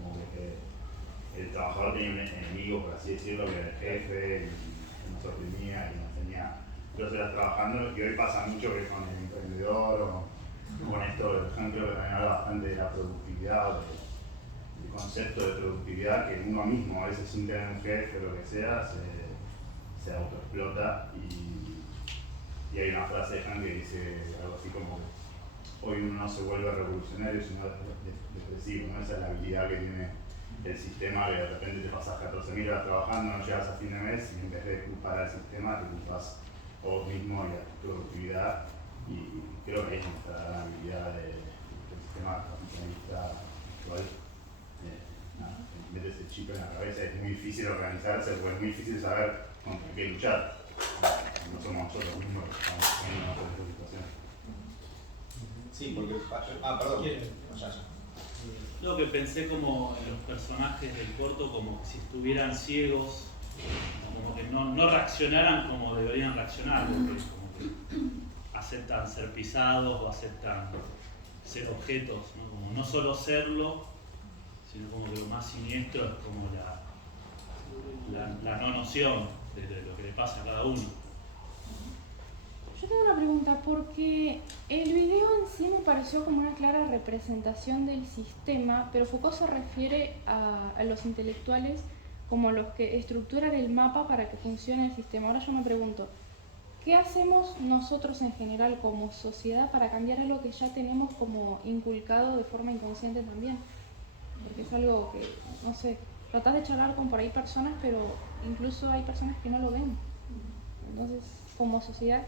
como que el trabajador tenía un enemigo, por así decirlo, que era el jefe, y nos oprimía y nos tenía 2 horas trabajando, y hoy pasa mucho que con el emprendedor o con esto, por ejemplo, que también habla bastante de la productividad, del concepto de productividad, que uno mismo a veces sin tener un jefe o lo que sea, se autoexplota y hay una frase de Kant que dice algo así como: hoy uno no se vuelve revolucionario sino depresivo, ¿no? Esa es la habilidad que tiene el sistema, que de repente te pasas 14.000 horas trabajando, no llegas a fin de mes y en vez de culpar al sistema te culpas a vos mismo y a tu productividad, y creo que ahí es nuestra gran habilidad del sistema capitalista actual. En vez de ese chip en la cabeza es muy difícil organizarse porque es muy difícil saber contra qué luchar. No somos nosotros mismos los que estamos poniéndonos en esta situación. Sí, porque... perdón. Lo que pensé como en los personajes del corto, como si estuvieran ciegos, como que no reaccionaran como deberían reaccionar, porque como que aceptan ser pisados o aceptan ser objetos, ¿no? Como no solo serlo, sino como que lo más siniestro es como la no noción de lo que le pasa a cada uno. Yo tengo una pregunta, porque el video en sí me pareció como una clara representación del sistema, pero Foucault se refiere a los intelectuales como los que estructuran el mapa para que funcione el sistema. Ahora yo me pregunto, ¿qué hacemos nosotros en general como sociedad para cambiar algo que ya tenemos como inculcado de forma inconsciente también? Porque es algo que, no sé, tratás de charlar con por ahí personas, pero incluso hay personas que no lo ven. Entonces, como sociedad...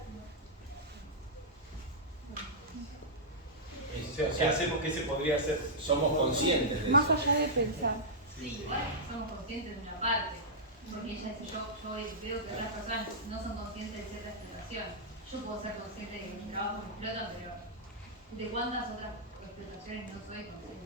O sea, ¿qué hacemos? ¿Qué se podría hacer? Somos conscientes de eso. Más allá de pensar. Sí, igual somos conscientes de una parte, porque ella dice, yo veo que otras personas no son conscientes de cierta explotación. Yo puedo ser consciente de que mi trabajo me explota, pero ¿de cuántas otras explotaciones no soy consciente?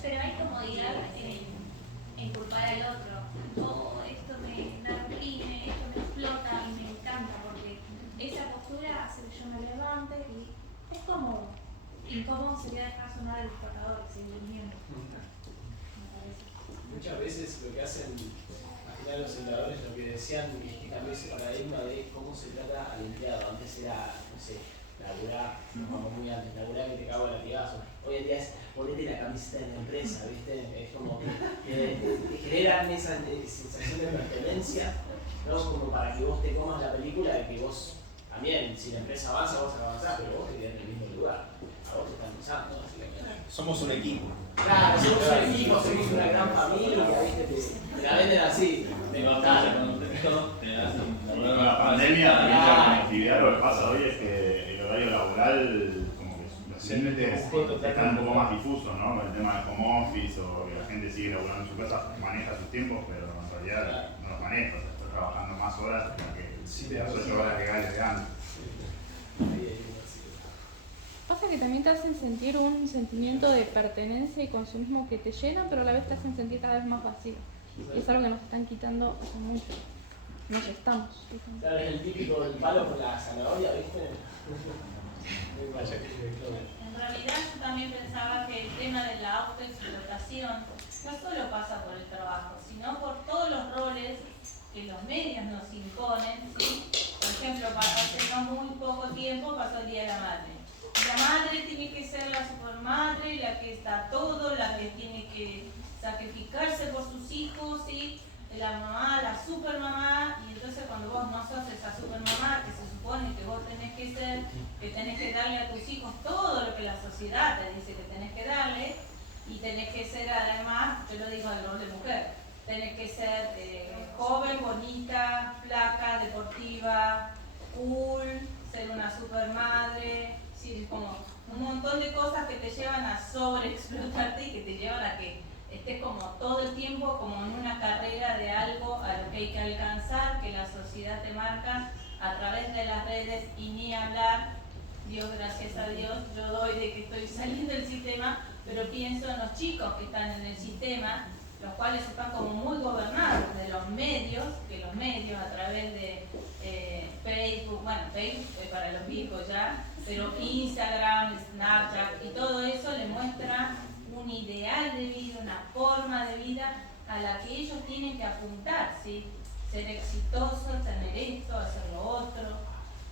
Pero hay comodidad en culpar al otro. Oh, esto me da oprime, esto me explota y me encanta porque esa postura hace que yo me levante y es cómodo. Incómodo sería dejar sonar el despertador y seguir durmiendo. Muchas veces lo que hacen al final los empleadores, lo que decían es que cambió ese paradigma de cómo se trata al empleado. Antes era, no sé, laburar, nos vamos muy antes, laburar que te cago en latigazo. Hoy en día es ponete la camiseta de la empresa, ¿viste? Es como que te generan esa sensación de pertenencia, ¿no? Como para que vos te comas la película de que vos también, si la empresa avanza, vos avanzás, pero vos te quedás en el mismo lugar. A vos te están usando, así que... Somos un equipo. Claro, somos un equipo, somos una gran familia, ¿viste? Te la venden así. Te contaron, Con la pandemia, mucha conectividad, lo que pasa hoy es que el horario laboral, como que los límites están un poco más difusos, ¿no? Con el tema del home office o que la gente sigue laburando en su casa, maneja sus tiempos, pero en realidad no los maneja, o sea, está trabajando más horas que las 8 horas legales de antes. Pasa que también te hacen sentir un sentimiento de pertenencia y consumismo que te llena, pero a la vez te hacen sentir cada vez más vacío. Y es algo que nos están quitando hace mucho. Nos estamos. Claro, es el típico del palo con la zanahoria, ¿viste? En realidad yo también pensaba que el tema de la autoexplotación no solo pasa por el trabajo, sino por todos los roles que los medios nos imponen, ¿sí? Por ejemplo, hace no muy poco tiempo pasó el Día de la Madre. La madre tiene que ser la supermadre, la que está todo, la que tiene que sacrificarse por sus hijos, ¿sí? La mamá, la supermamá, y entonces cuando que tenés que darle a tus hijos todo lo que la sociedad te dice que tenés que darle, y tenés que ser además, yo lo digo al rol de mujer, tenés que ser joven, bonita, flaca, deportiva, cool, ser una super madre, sí, como un montón de cosas que te llevan a sobreexplotarte y que te llevan a que estés como todo el tiempo como en una carrera de algo a lo que hay que alcanzar, que la sociedad te marca a través de las redes, y ni hablar, Dios, gracias a Dios, yo doy de que estoy saliendo del sistema, pero pienso en los chicos que están en el sistema, los cuales están como muy gobernados de los medios, que los medios a través de Facebook, bueno, Facebook es para los viejos ya, pero Instagram, Snapchat y todo eso le muestra un ideal de vida, una forma de vida a la que ellos tienen que apuntar, ¿sí? Ser exitosos, tener esto, hacer lo otro,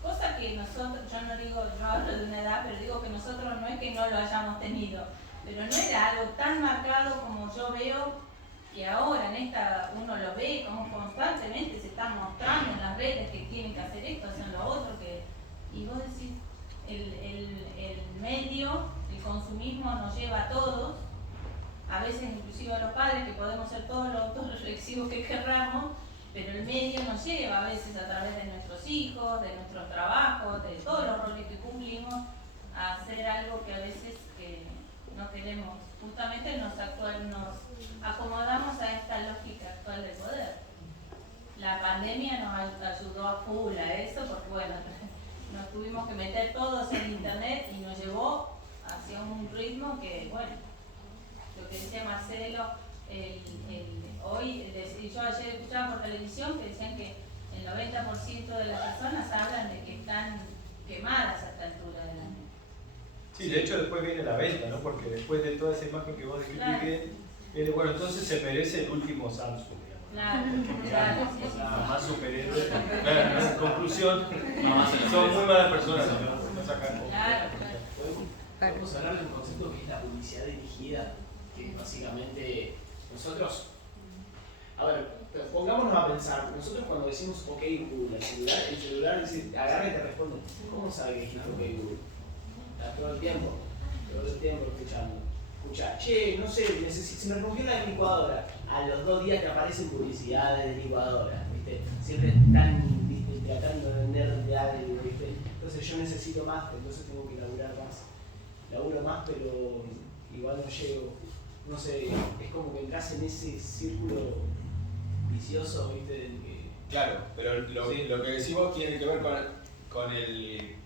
cosa que nosotros, yo no digo, yo hablo de una edad, pero digo que nosotros no es que no lo hayamos tenido, pero no era algo tan marcado como yo veo que ahora en esta uno lo ve como constantemente se está mostrando en las redes que tienen que hacer esto, hacer lo otro, y vos decís, el medio, el consumismo nos lleva a todos, a veces inclusive a los padres, que podemos ser todos los autorreflexivos que querramos, pero el medio nos lleva a veces a través de nuestros hijos, de nuestros trabajos, de todos los roles que cumplimos, a hacer algo que a veces no queremos. Justamente nos acomodamos a esta lógica actual del poder. La pandemia nos ayudó a full a eso, porque bueno, nos tuvimos que meter todos en internet y nos llevó hacia un ritmo que, bueno, lo que decía Marcelo, hoy, yo ayer escuchaba por televisión que decían que el 90% de las personas hablan de que están quemadas a esta altura del año. Sí, de hecho después viene la venta, ¿no? Porque después de toda esa imagen que vos describiste, bueno, entonces se merece el último Samsung. Claro, claro, sí. Más superhéroes. Claro, en conclusión, son muy malas personas, no sacan cosas. Claro, Podemos hablar de un concepto que es la publicidad dirigida, que básicamente nosotros, a ver, pongámonos a pensar, nosotros cuando decimos ok Google, el celular dice, agarra y te responde, ¿cómo sabe que dijiste ok Google? Estás todo el tiempo escuchando. Escucha, che, no sé, se me rompió la licuadora. A los 2 días te aparecen publicidades de licuadora, ¿viste? Siempre están, ¿viste? Tratando de vender de algo, ¿viste? Entonces yo necesito más, entonces tengo que laburar más. Laburo más, pero igual no llego. No sé, es como que entras en ese círculo vicioso, ¿viste? Del que... Claro, pero lo que decís vos tiene que ver con el...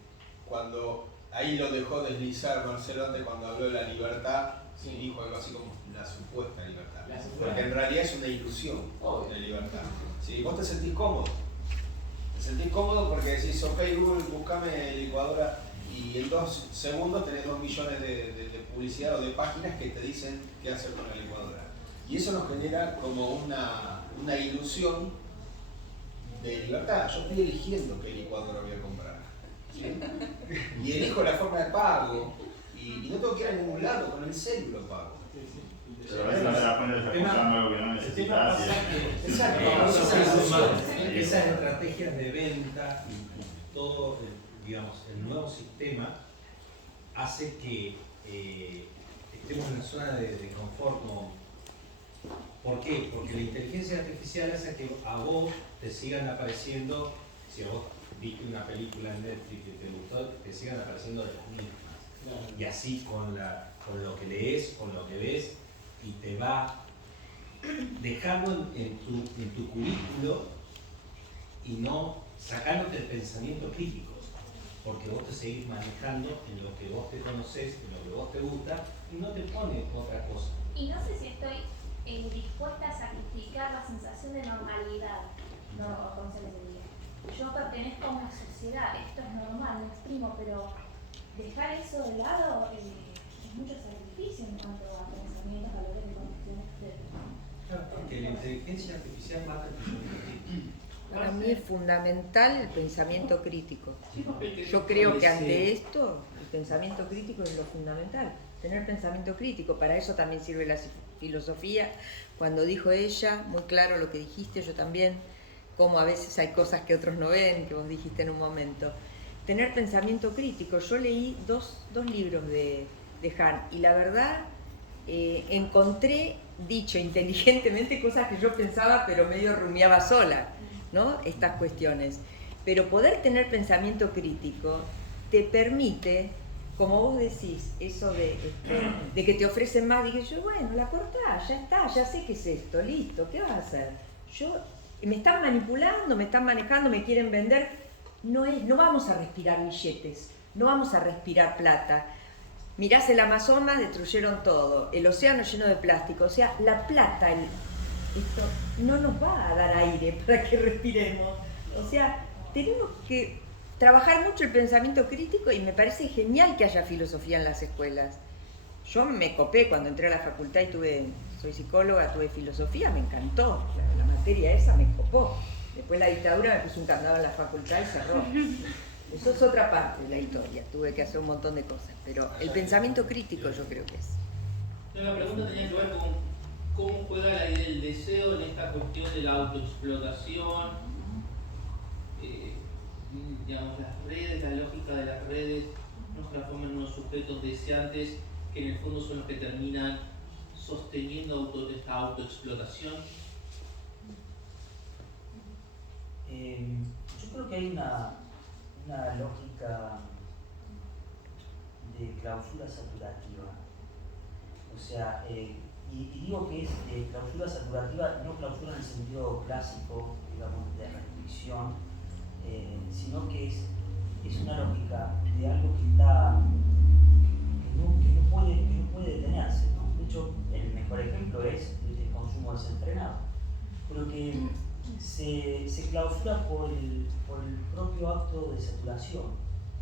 Cuando ahí lo dejó deslizar Marcelo antes cuando habló de la libertad, sí, dijo algo así como la supuesta libertad. Porque en realidad es una ilusión de libertad. Si vos te sentís cómodo porque decís, ok Google, buscame licuadora, y en 2 segundos tenés 2 millones de publicidad o de páginas que te dicen qué hacer con la licuadora. Y eso nos genera como una ilusión de libertad. Yo estoy eligiendo qué licuadora voy a comprar, ¿sí? Y elijo la forma de pago y no tengo que ir a ningún lado, con el celu lo pago. Pero a veces no te das cuenta que estás comprando algo que no necesitas. Esas estrategias de venta y todo, digamos, el nuevo sistema hace que estemos en una zona de confort. ¿Por qué? Porque la inteligencia artificial hace que a vos te sigan apareciendo, si a vos viste una película en Netflix que te gustó, te sigan apareciendo de las mismas. Y así con lo que lees, con lo que ves, y te va dejando en tu currículo y no sacándote el pensamiento crítico, porque vos te seguís manejando en lo que vos te conocés, en lo que vos te gusta, y no te pone otra cosa. Y no sé si estoy dispuesta a sacrificar la sensación de normalidad, no, como se les diría. Yo pertenezco a una sociedad, esto es normal, no exprimo, pero dejar eso de lado es mucho sacrificio en cuanto a pensamientos, valores y condiciones de... Claro, porque la inteligencia artificial mata el pensamiento crítico. Para mí es fundamental el pensamiento crítico. Yo creo que ante esto, el pensamiento crítico es lo fundamental. Tener pensamiento crítico, para eso también sirve la filosofía. Cuando dijo ella, muy claro lo que dijiste, yo también, como a veces hay cosas que otros no ven, que vos dijiste en un momento. tener pensamiento crítico. Yo leí dos libros de Hahn y la verdad encontré, dicho inteligentemente, cosas que yo pensaba pero medio rumiaba sola, ¿no? Estas cuestiones. Pero poder tener pensamiento crítico te permite, como vos decís, eso de que te ofrecen más, dije yo, bueno, la cortás, ya está, ya sé qué es esto, listo, ¿qué vas a hacer? Me están manipulando, me están manejando, me quieren vender, no vamos a respirar billetes, no vamos a respirar plata. Mirás el Amazonas, destruyeron todo, el océano lleno de plástico, o sea, la plata, esto no nos va a dar aire para que respiremos, o sea, tenemos que trabajar mucho el pensamiento crítico y me parece genial que haya filosofía en las escuelas. Yo me copé cuando entré a la facultad y soy psicóloga, tuve filosofía, me encantó, la materia esa me copó. Después la dictadura me puso un candado en la facultad y cerró. Eso es otra parte de la historia, tuve que hacer un montón de cosas, pero el pensamiento crítico yo creo que es. La pregunta tenía que ver con cómo juega la idea del deseo en esta cuestión de la autoexplotación. Digamos, las redes, la lógica de las redes nos transforman en unos sujetos deseantes que en el fondo son los que terminan sosteniendo esta autoexplotación. Yo creo que hay una lógica de clausura saturativa. O sea, y digo que es clausura saturativa, no clausura en el sentido clásico, digamos, de restricción, sino que es una lógica de algo que no puede detenerse, ¿no? De hecho, el mejor ejemplo es el consumo desenfrenado, pero que se clausura por el propio acto de saturación.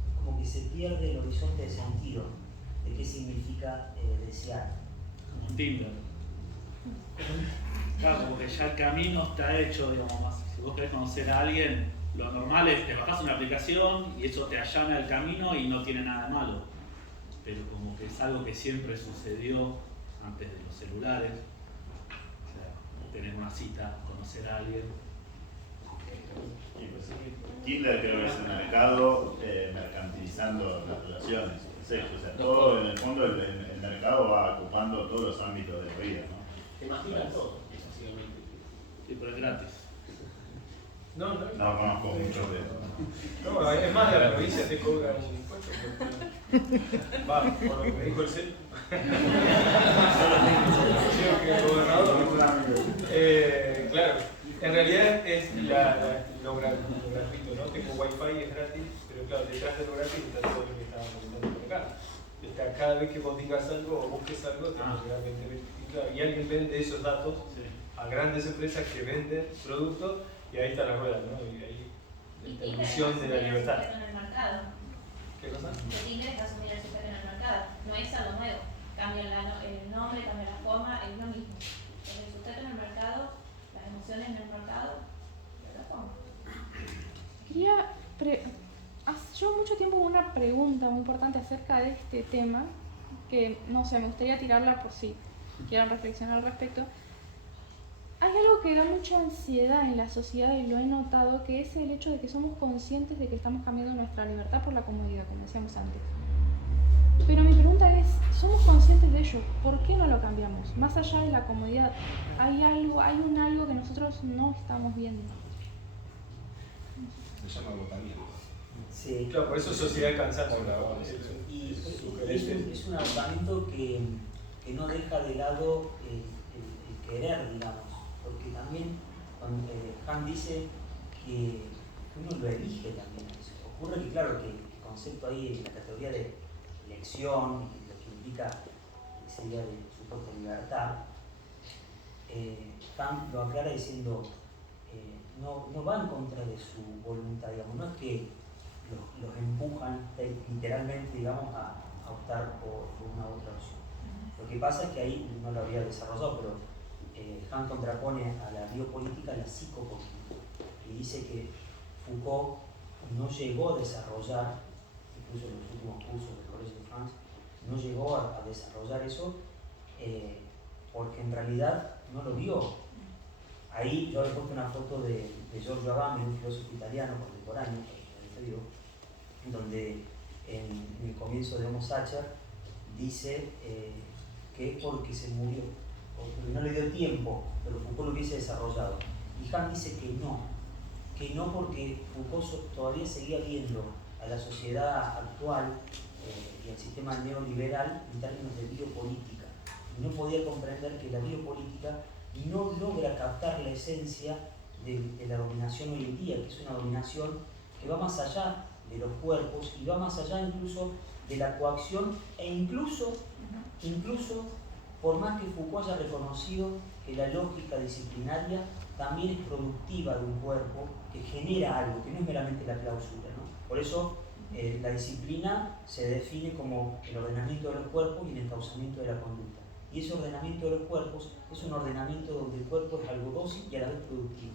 Es como que se pierde el horizonte de sentido de qué significa desear. Como Tinder. Claro, como que ya el camino está hecho, digamos, más. Si vos querés conocer a alguien, lo normal es que te bajás una aplicación y eso te allana el camino y no tiene nada de malo. Pero como que es algo que siempre sucedió antes de los celulares. O sea, tener una cita, conocer a alguien. Tinder creo que es el mercado mercantilizando las relaciones. Sí, o sea, todo en el fondo el mercado va ocupando todos los ámbitos de la vida, ¿no? Te imaginan todo, básicamente. Sí, pero es gratis. No conozco mucho de eso. No, es más, de la provincia te cobran un impuesto. Va, por lo que me dijo el CEL. Claro, en realidad es lo gratuito, ¿no? Tengo wifi, es gratis, pero claro, detrás de lo gratis está todo lo que estábamos comentando por acá. Cada vez que vos digas algo o busques algo, tenés que realmente verificar. Y alguien vende esos datos a grandes empresas que venden productos y ahí está la rueda, ¿no? Y ahí la ilusión de la libertad. ¿Qué cosa? Que Tinder es asumir el sujeto en el mercado, no es algo nuevo. Cambia el nombre, cambia la forma, es lo mismo. Es el sujeto en el mercado, las emociones en el mercado, de otra forma. Yo mucho tiempo hubo una pregunta muy importante acerca de este tema, que no sé, me gustaría tirarla por si quieren reflexionar al respecto. Hay algo que da mucha ansiedad en la sociedad y lo he notado, que es el hecho de que somos conscientes de que estamos cambiando nuestra libertad por la comodidad, como decíamos antes. Pero mi pregunta es, ¿somos conscientes de ello? ¿Por qué no lo cambiamos? Más allá de la comodidad, hay un algo que nosotros no estamos viendo. Se llama agotamiento. Sí. Claro, por eso sociedad cansada. Y es un agotamiento que no deja de lado el querer, digamos, porque también cuando Hahn dice que uno lo elige también. Ocurre que, claro, que el concepto ahí en la categoría de elección, lo que implica sería de supuesta libertad, Hahn lo aclara diciendo no va en contra de su voluntad, digamos, no es que los empujan literalmente, digamos, a optar por una u otra opción. Lo que pasa es que ahí no lo había desarrollado, pero Hahn contrapone a la biopolítica a la psicopolítica y dice que Foucault no llegó a desarrollar, incluso en los últimos cursos del Collège de France, no llegó a desarrollar eso porque en realidad no lo vio. Ahí yo he puesto una foto de Giorgio Agamben, un filósofo italiano contemporáneo, donde en el comienzo de Homo Sacer dice que es porque se murió, porque no le dio tiempo, pero Foucault lo hubiese desarrollado. Y Hahn dice que no porque Foucault todavía seguía viendo a la sociedad actual y al sistema neoliberal en términos de biopolítica. Y no podía comprender que la biopolítica no logra captar la esencia de la dominación hoy en día, que es una dominación que va más allá de los cuerpos y va más allá incluso de la coacción e incluso por más que Foucault haya reconocido que la lógica disciplinaria también es productiva de un cuerpo que genera algo, que no es meramente la clausura, ¿no? Por eso la disciplina se define como el ordenamiento de los cuerpos y el encauzamiento de la conducta. Y ese ordenamiento de los cuerpos es un ordenamiento donde el cuerpo es algo dócil y a la vez productivo.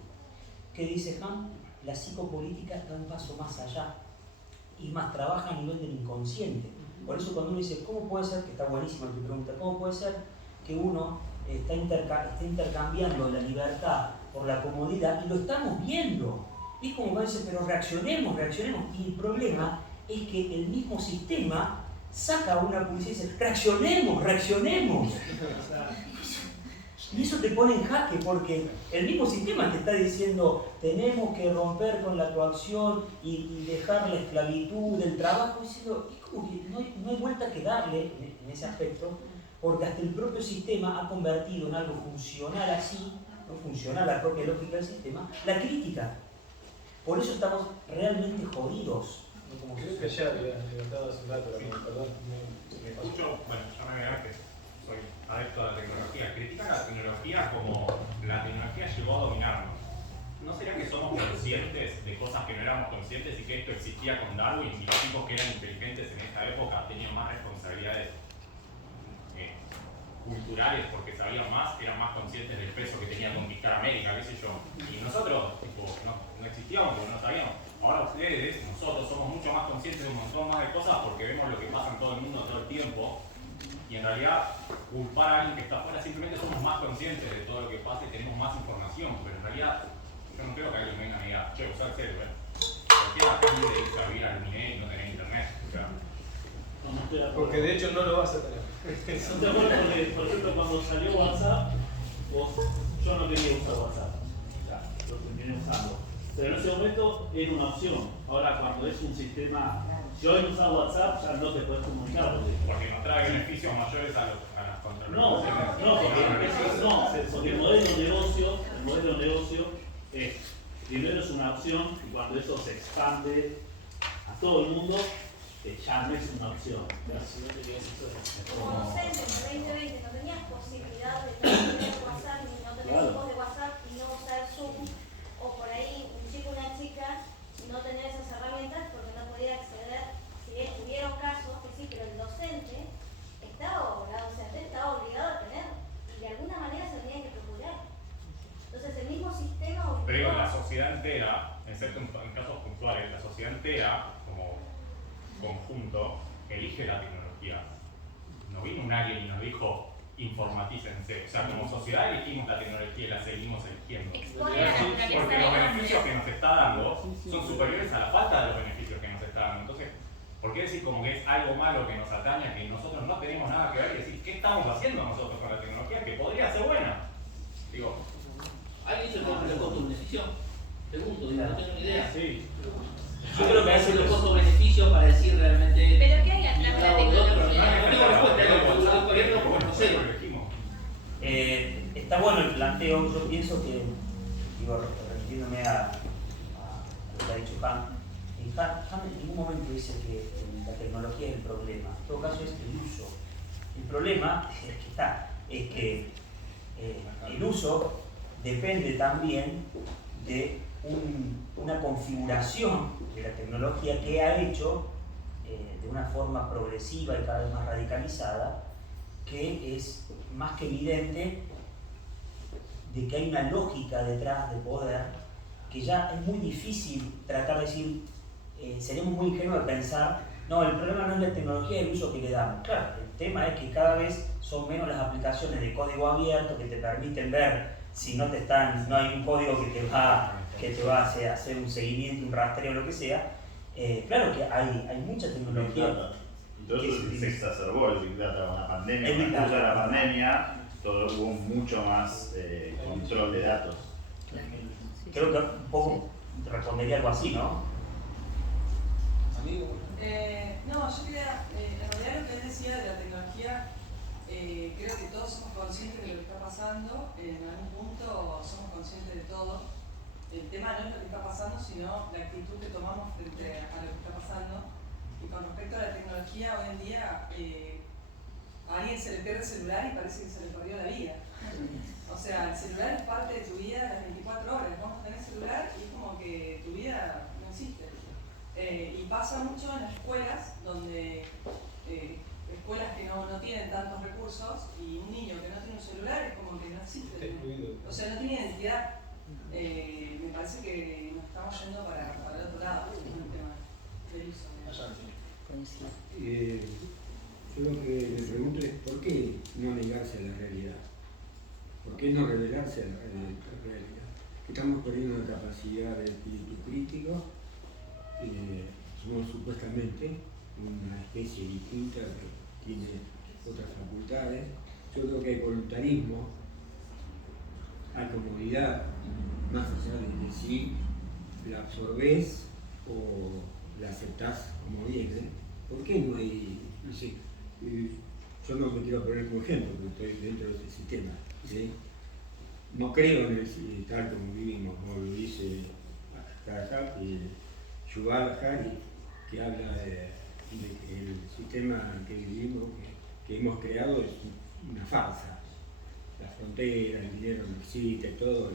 ¿Qué dice Hahn? La psicopolítica da un paso más allá y más trabaja a nivel del inconsciente. Por eso cuando uno dice, ¿cómo puede ser, que está buenísima tu pregunta, cómo puede ser que uno está intercambiando la libertad por la comodidad? Y lo estamos viendo. Y como uno dice, pero reaccionemos. Y el problema es que el mismo sistema saca una publicidad y dice, reaccionemos. Y eso te pone en jaque porque el mismo sistema te está diciendo tenemos que romper con la coacción y dejar la esclavitud del trabajo, diciendo, es como que no hay vuelta que darle en ese aspecto, porque hasta el propio sistema ha convertido en algo funcional así, no funcional la propia lógica del sistema, la crítica. Por eso estamos realmente jodidos. Como creo que ya había levantado hace un rato, perdón. Escucho, bueno, ya me verás que soy adepto a la tecnología. Critican la tecnología como la tecnología llegó a dominarnos. ¿No sería que somos conscientes de cosas que no éramos conscientes y que esto existía con Darwin y los tipos que eran inteligentes en esta época tenían más responsabilidades culturales porque sabían más, eran más conscientes del peso que tenía conquistar América, qué sé yo? Y nosotros, tipo, no existíamos porque no sabíamos. Ahora ustedes, nosotros, somos mucho más conscientes de un montón más de cosas porque vemos lo que pasa en todo el mundo todo el tiempo. Y en realidad, culpar a alguien que está afuera, simplemente somos más conscientes de todo lo que pasa y tenemos más información. Pero en realidad, yo no creo que alguien venga y diga, che, usar el celular. Cualquiera tiene que irse a vivir al Minet y no tener internet. O sea, porque de hecho no lo vas a tener. No te acuerdas porque, por ejemplo, cuando salió WhatsApp, yo no quería usar WhatsApp. Ya, lo terminé usando. Pero en ese momento era una opción. Ahora, cuando es un sistema, si hoy usas WhatsApp, ya no te puedes comunicar. Porque nos trae beneficios mayores a las contrarrevoluciones. Porque el modelo de negocio es, primero es una opción y cuando eso se expande a todo el mundo, ya no es una opción. Como docente en el 2020 no tenías posibilidad de no tener WhatsApp ni no tener grupos de WhatsApp y no usar Zoom, o por ahí un chico o una chica no tener esas herramientas porque no podía acceder. Si bien hubieron casos que sí, pero el docente estaba obligado a tener y de alguna manera se tenía que procurar. Entonces el mismo sistema obligó. Pero digo, la sociedad entera, excepto en casos puntuales, la sociedad entera como conjunto elige la tecnología. No vino un alien y nos dijo informatícense. O sea, como sociedad elegimos la tecnología y la seguimos eligiendo. Porque los beneficios que nos está dando son superiores a la falta de los beneficios que nos está dando. Entonces, ¿por qué decir como que es algo malo que nos ataña, que nosotros no tenemos nada que ver y decir qué estamos haciendo nosotros con la tecnología que podría ser buena? Digo, ¿alguien se puede poner costo de decisión? Pregunto, no tengo ni idea. Sí. Yo creo que hay los costo-beneficio para decir realmente. ¿Pero qué hay atrás de la tecnología? No tengo respuesta, el gobierno porque no sé. Está bueno el planteo, yo pienso que, refiriéndome a lo que ha dicho Hahn en ningún momento dice que la tecnología es el problema, en todo caso es el uso. El problema es que el uso depende también de una configuración de la tecnología que ha hecho de una forma progresiva y cada vez más radicalizada, que es más que evidente de que hay una lógica detrás de poder que ya es muy difícil tratar de decir, seríamos muy ingenuos de pensar, no, el problema no es la tecnología y el uso que le damos. Claro, el tema es que cada vez son menos las aplicaciones de código abierto que te permiten ver si no hay un código que te va a hacer un seguimiento, un rastreo, lo que sea, Claro que hay mucha tecnología. Entonces se exacerbó el Big Data con la pandemia. Con la excusa de la pandemia, hubo mucho más control de datos. Creo que un poco respondería algo así, ¿no? No, yo quería, en realidad lo que él decía de la tecnología, creo que todos somos conscientes de lo que está pasando, en algún punto somos conscientes de todo. El tema no es lo que está pasando, sino la actitud que tomamos frente a lo que está pasando. Y con respecto a la tecnología, hoy en día a alguien se le pierde el celular y parece que se le perdió la vida. O sea, el celular es parte de tu vida las 24 horas. Vos no tenés celular y es como que tu vida no existe. Y pasa mucho en las escuelas, donde escuelas que no tienen tantos recursos y un niño que no tiene un celular es como que no existe. O sea, no tiene identidad. Me parece que nos estamos yendo para el otro lado con el tema del uso. Yo lo que me pregunto es ¿por qué no negarse a la realidad? ¿Por qué no revelarse a la realidad? Que estamos perdiendo la capacidad de espíritu crítico, somos supuestamente una especie distinta que tiene otras facultades. Yo creo que hay voluntarismo, hay comodidad, más allá de si la absorbés o la aceptás como viene. ¿Por qué no hay? No sé, yo no me quiero poner como ejemplo, porque estoy dentro de este sistema. ¿Sí? No creo en el tal como vivimos, como lo dice Yuval Harari, que habla de que el sistema que vivimos, que hemos creado, es una farsa. La frontera, el dinero no existe, todo,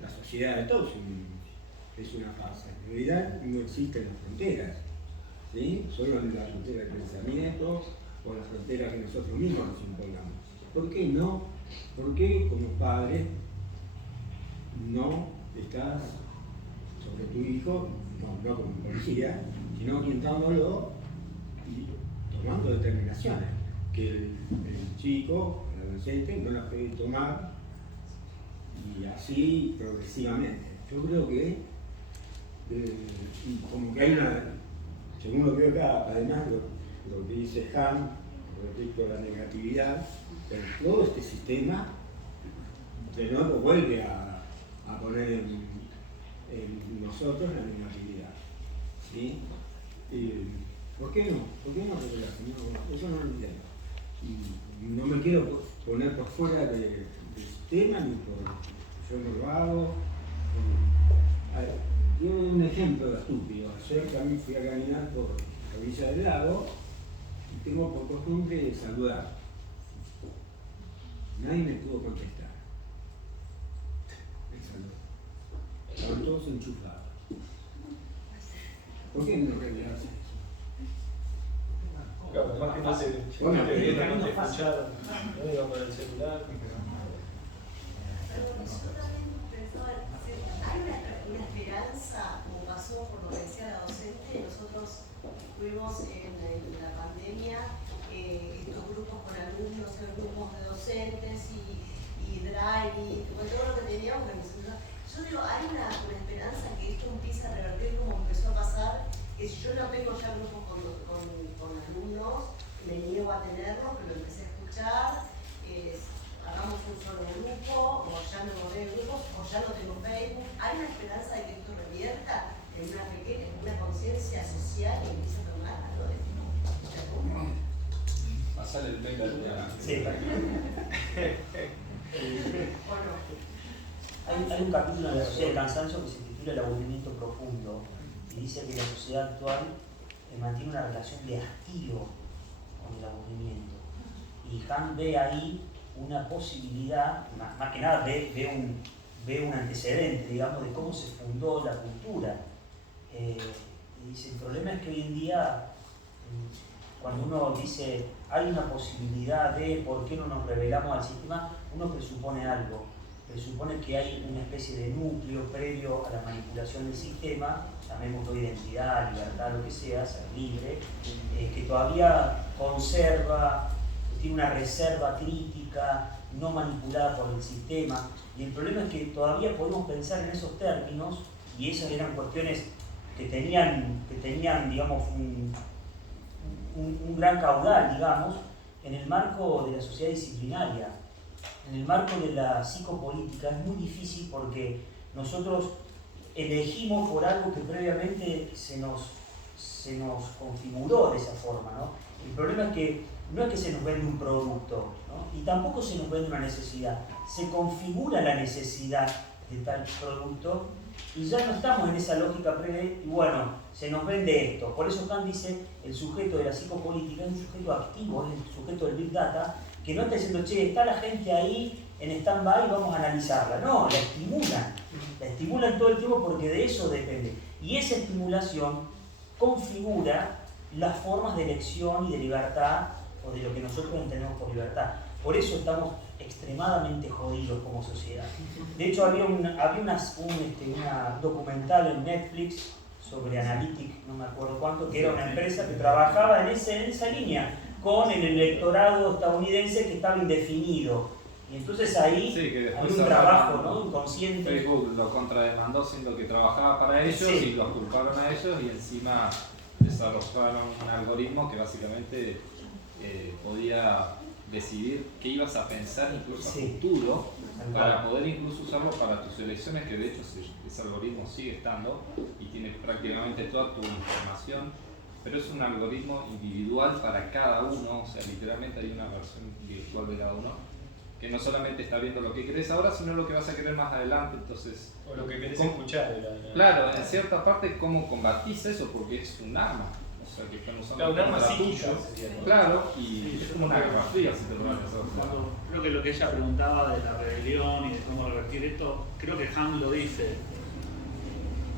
la sociedad, todo es una farsa. En realidad no existen las fronteras, ¿sí? Solo en la frontera del pensamiento o la frontera que nosotros mismos nos impongamos. ¿Por qué no? ¿Por qué como padre no estás sobre tu hijo, no como policía, sino orientándolo y tomando determinaciones que el chico, el adolescente, no las puede tomar y así progresivamente? Yo creo que como que hay una, según lo veo acá, además lo que dice Han respecto a la negatividad, pero todo este sistema de nuevo vuelve a poner en nosotros la negatividad. ¿Sí? ¿Por qué no? ¿Por qué no revelarse? No, eso no lo entiendo. Y no me quiero poner por fuera del sistema, ni por yo no lo hago. Yo doy un ejemplo estúpido. Ayer también fui a caminar por la orilla del lago y tengo por costumbre saludar. Nadie me pudo contestar. Me saludó. Estaban todos enchufados. ¿Por qué no revelarse eso? Claro, más que no te vieron, no te escucharon, no iban por el celular. Yo también pensaba, hay una esperanza, como pasó por lo que decía la docente. Nosotros tuvimos en la pandemia estos grupos con alumnos, grupos de docentes y drive, y todo lo que teníamos. Yo digo, hay una esperanza que esto empiece a revertir como empezó a pasar, que si yo no tengo ya grupos con alumnos, me niego a tenerlo, pero empecé a escuchar, hagamos un solo grupo, o ya no modelo grupos, o ya no tengo Facebook. Hay una esperanza de que esto revierta en una conciencia social y empiece a tomar algo de esto. Pasarle el pelo a la Sí. Hay un capítulo en la Sociedad del Cansancio que se titula El aburrimiento profundo y dice que la sociedad actual mantiene una relación de hastío con el aburrimiento. Y Han ve ahí una posibilidad, más que nada ve un antecedente, digamos, de cómo se fundó la cultura. Y dice, el problema es que hoy en día, cuando uno dice hay una posibilidad de por qué no nos revelamos al sistema, uno presupone algo. Presupone que hay una especie de núcleo previo a la manipulación del sistema, llamémoslo identidad, libertad, lo que sea, ser libre, que todavía conserva, tiene una reserva crítica, no manipulada por el sistema. Y el problema es que todavía podemos pensar en esos términos, y esas eran cuestiones que tenían digamos, un gran caudal, digamos, en el marco de la sociedad disciplinaria, en el marco de la psicopolítica, es muy difícil porque nosotros elegimos por algo que previamente se nos configuró de esa forma, ¿no? El problema es que no es que se nos vende un producto, ¿no? Y tampoco se nos vende una necesidad, se configura la necesidad de tal producto y ya no estamos en esa lógica previa y bueno, se nos vende esto. Por eso Kant dice, el sujeto de la psicopolítica es un sujeto activo, es el sujeto del Big Data, que no está diciendo, che, está la gente ahí en stand-by, vamos a analizarla. No, la estimulan todo el tiempo porque de eso depende. Y esa estimulación configura las formas de elección y de libertad, o de lo que nosotros entendemos por libertad. Por eso estamos extremadamente jodidos como sociedad. De hecho, había un documental en Netflix sobre Analytic, no me acuerdo cuánto, que era una empresa que trabajaba en esa línea, con el electorado estadounidense que estaba indefinido. Y entonces ahí hay un trabajo, ¿no?, inconsciente. Facebook lo contrademandó siendo que trabajaba para ellos, Sí. y los culparon a ellos, y encima desarrollaron un algoritmo que básicamente podía decidir qué ibas a pensar incluso a futuro, para poder incluso usarlo para tus elecciones, que de hecho ese algoritmo sigue estando y tiene prácticamente toda tu información, pero es un algoritmo individual para cada uno, o sea, literalmente hay una versión virtual de cada uno, que no solamente está viendo lo que querés ahora, sino lo que vas a querer más adelante. Entonces, o lo que querés escuchar. Claro, en cierta parte, ¿cómo combatís eso? Porque es un arma. O sea, que están usando Claro, un arma contra psíquica, tuyo. sería. Claro, y es como una guerra fría, si te lo vas a hacer. Creo que lo que ella preguntaba de la rebelión y de cómo revertir esto, creo que Ham lo dice,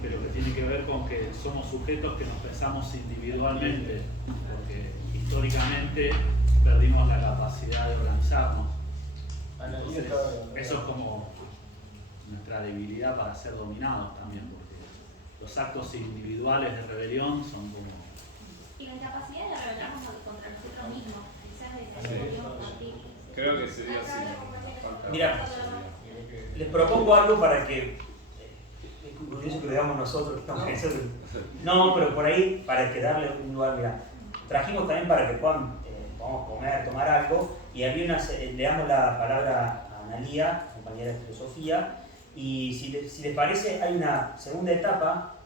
pero que tiene que ver con que somos sujetos que nos pensamos individualmente, porque históricamente perdimos la capacidad de organizarnos. Entonces, eso es como nuestra debilidad para ser dominados también, porque los actos individuales de rebelión son como... Y la incapacidad de rebelarnos contra nosotros mismos, quizás de Sí. podríamos partir. Creo que sería así. Mira, les propongo algo para que, es curioso que lo digamos nosotros, que estamos pensando. No, pero por ahí, para que darle un lugar, mira, trajimos también para que puedan, podamos comer, tomar algo, y había le damos la palabra a Analía, compañera de filosofía, y si les parece, hay una segunda etapa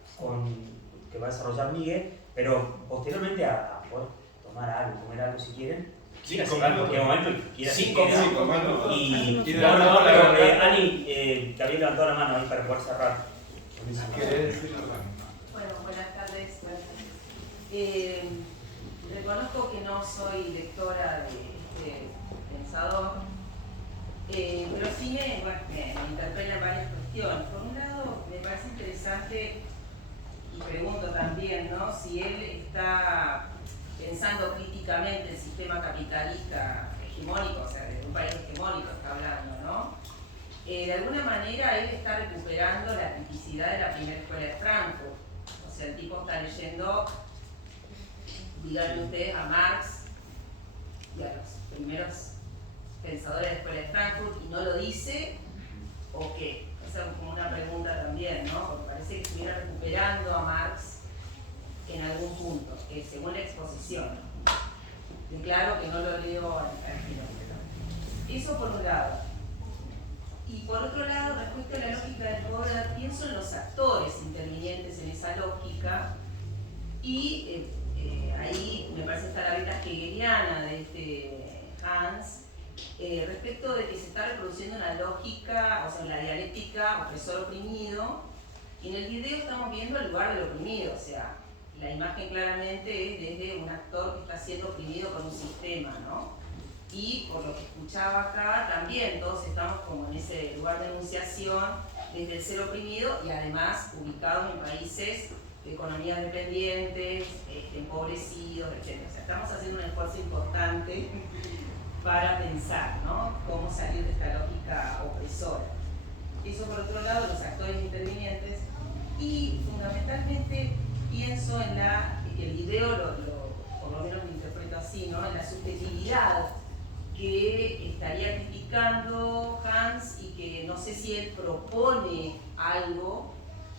que va a desarrollar Miguel, pero posteriormente a poder tomar algo, comer algo si quieren. Quiera hacer algo en cualquier momento, quiera hacer algo. Y bueno, pero Ani, te había levantado la mano ahí para poder cerrar. Bueno, buenas tardes. Reconozco que no soy lectora de este pensador, pero sí me interpela varias cuestiones. Por un lado, me parece interesante, y pregunto también, ¿no?, si él está pensando críticamente el sistema capitalista hegemónico, o sea, de un país hegemónico está hablando, ¿no? De alguna manera él está recuperando la criticidad de la primera escuela de Frankfurt. O sea, el tipo está leyendo, díganme ustedes, a Marx y a los primeros pensadores de la escuela de Frankfurt, y no lo dice, ¿o qué? O sea, como una pregunta también, ¿no? Porque parece que estuviera recuperando a Marx en algún punto, que según la exposición. Y claro que no lo leo al final. Eso por un lado. Y por otro lado, respecto a la lógica del poder, pienso en los actores intervinientes en esa lógica, y ahí me parece está la beta hegeliana de este Hans, respecto de que se está reproduciendo una lógica, o sea, la dialéctica opresor-oprimido, y en el video estamos viendo el lugar del oprimido, o sea, la imagen claramente es desde un actor que está siendo oprimido por un sistema, ¿no? Y por lo que escuchaba acá, también todos estamos como en ese lugar de enunciación desde el ser oprimido, y además ubicados en países de economías dependientes, empobrecidos, etc. O sea, estamos haciendo un esfuerzo importante para pensar, ¿no?, cómo salir de esta lógica opresora. Eso por otro lado, los actores intervinientes, y fundamentalmente pienso en el video, por lo menos lo interpreto así, ¿no?, en la subjetividad que estaría criticando Hans, y que no sé si él propone algo,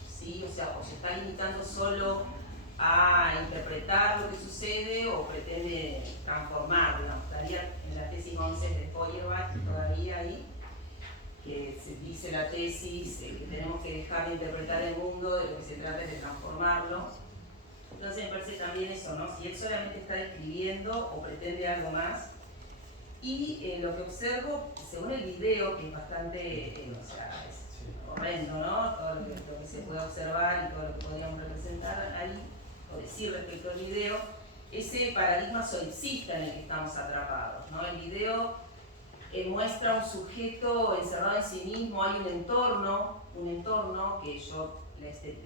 ¿sí?, ¿sí? O sea, o se está limitando solo a interpretar lo que sucede o pretende transformarlo. Digamos. Estaría en la tesis 11 de Feuerbach todavía ahí, que se dice la tesis que tenemos que dejar de interpretar el mundo, de lo que se trata es de transformarlo. Entonces me parece también eso, ¿no? Si él solamente está describiendo o pretende algo más. Y lo que observo, según el video, que es bastante, o sea, es horrendo, ¿no? Todo lo que se puede observar y todo lo que podríamos representar ahí, o decir respecto al video, ese paradigma solipsista en el que estamos atrapados, ¿no? El video muestra un sujeto encerrado en sí mismo, hay un entorno que yo,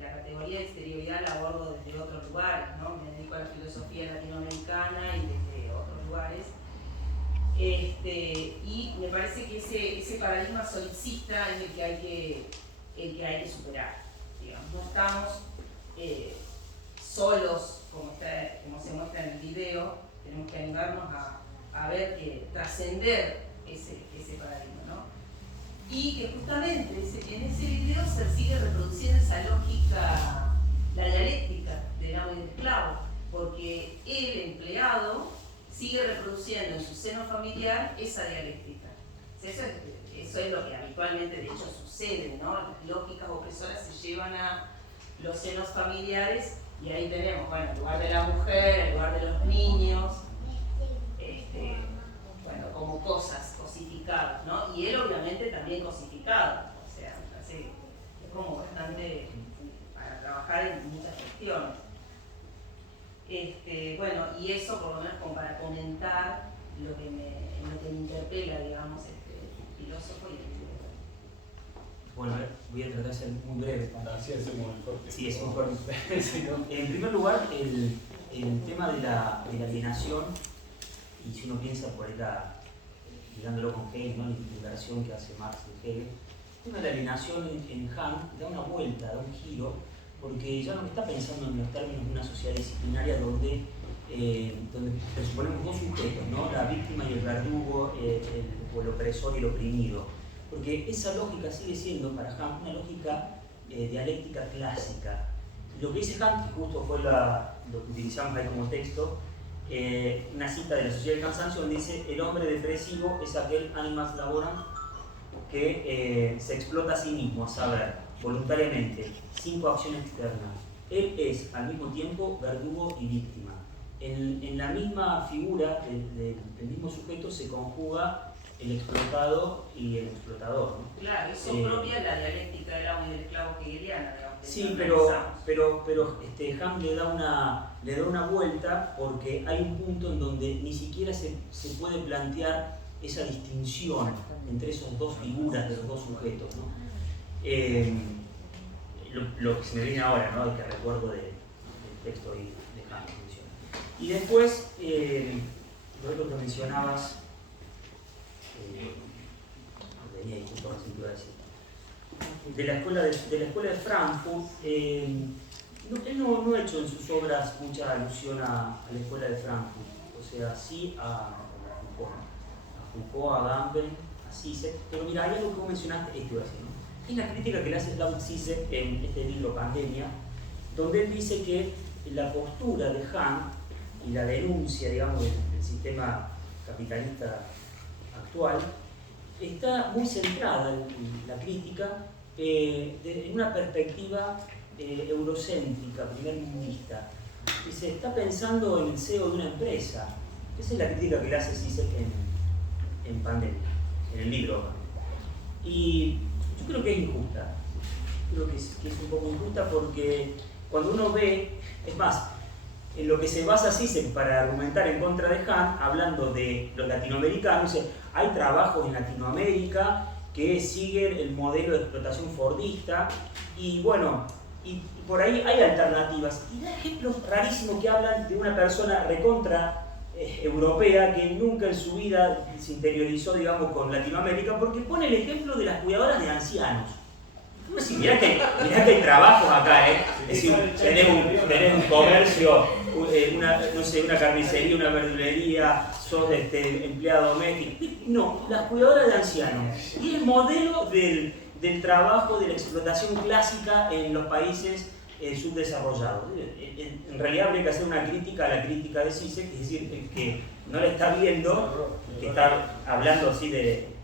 la categoría de exterioridad la abordo desde otros lugares, ¿no? Me dedico a la filosofía latinoamericana y desde otros lugares. Y me parece que ese paradigma solipsista es el que hay que superar. Digamos. No estamos solos, como se muestra en el video, tenemos que animarnos a ver que trascender ese paradigma, ¿no? Y que justamente en ese video se sigue reproduciendo esa lógica, la dialéctica del amo y del esclavo, porque el empleado sigue reproduciendo en su seno familiar esa dialéctica. Eso es lo que habitualmente de hecho sucede, ¿no? Las lógicas opresoras se llevan a los senos familiares y ahí tenemos, bueno, el lugar de la mujer, el lugar de los niños, bueno, como cosas cosificadas, ¿no? Y él obviamente también cosificado, o sea, me parece que es como bastante para trabajar en muchas cuestiones. Bueno, y eso por lo menos como para comentar lo que me interpela, digamos, el filósofo y el filósofo. Bueno, voy a tratar de ser muy breve. Así hacemos el corte. Sí, es un corte. En primer lugar, el tema de la alienación, y si uno piensa por ahí, ligándolo con Hegel, ¿no? La investigación que hace Marx de Hegel, el tema de la alienación en Kant da una vuelta, da un giro, porque ya no está pensando en los términos de una sociedad disciplinaria donde presuponemos dos sujetos, ¿no? La víctima y el verdugo, o el opresor y el oprimido. Porque esa lógica sigue siendo para Kant una lógica dialéctica clásica. Lo que dice Kant, que justo fue lo que utilizamos ahí como texto, una cita de la Sociedad del Cansancio donde dice: el hombre depresivo es aquel animas laboram que se explota a sí mismo, a saber, voluntariamente, sin coacción externa. Él es al mismo tiempo verdugo y víctima. En la misma figura del mismo sujeto se conjuga el explotado y el explotador, ¿no? Claro, eso propia la dialéctica del amo y del esclavo hegeliana. Sí, pero Kant le da una vuelta porque hay un punto en donde ni siquiera se puede plantear esa distinción entre esas dos figuras de los dos sujetos, ¿no? Lo que se me viene ahora, ¿no? Que recuerdo del texto de Kant que menciona. Y después, lo otro que mencionabas, venía ahí justo la cintura de la escuela de Frankfurt, él no ha hecho en sus obras mucha alusión a la escuela de Frankfurt, o sea, sí a Foucault, a Gamben, a Zizek, pero mira, hay algo que vos mencionaste, esto iba a decir, ¿no? Es la crítica que le hace Slavoj Zizek en este libro Pandemia, donde él dice que la postura de Kant y la denuncia, digamos, del sistema capitalista actual está muy centrada en la crítica en una perspectiva eurocéntrica, primermundista, que se está pensando en el CEO de una empresa. Esa es la crítica que le hace Zizek en Pandemia, en el libro. Y yo creo que es injusta. Creo que es un poco injusta porque cuando uno ve, es más, en lo que se basa Zizek para argumentar en contra de Kant, hablando de los latinoamericanos, hay trabajos en Latinoamérica que siguen el modelo de explotación fordista y bueno, y por ahí hay alternativas. Y da ejemplos rarísimos que hablan de una persona recontra europea que nunca en su vida se interiorizó, digamos, con Latinoamérica, porque pone el ejemplo de las cuidadoras de ancianos. Sí, mirá que hay trabajos acá, ¿eh? Es decir, tenés un comercio, una carnicería, una verdulería, sos empleado doméstico. No, las cuidadoras de ancianos. Y el modelo del del trabajo, de la explotación clásica en los países subdesarrollados. En realidad habría que hacer una crítica a la crítica de Zizek, es decir, que no la está viendo, que está hablando así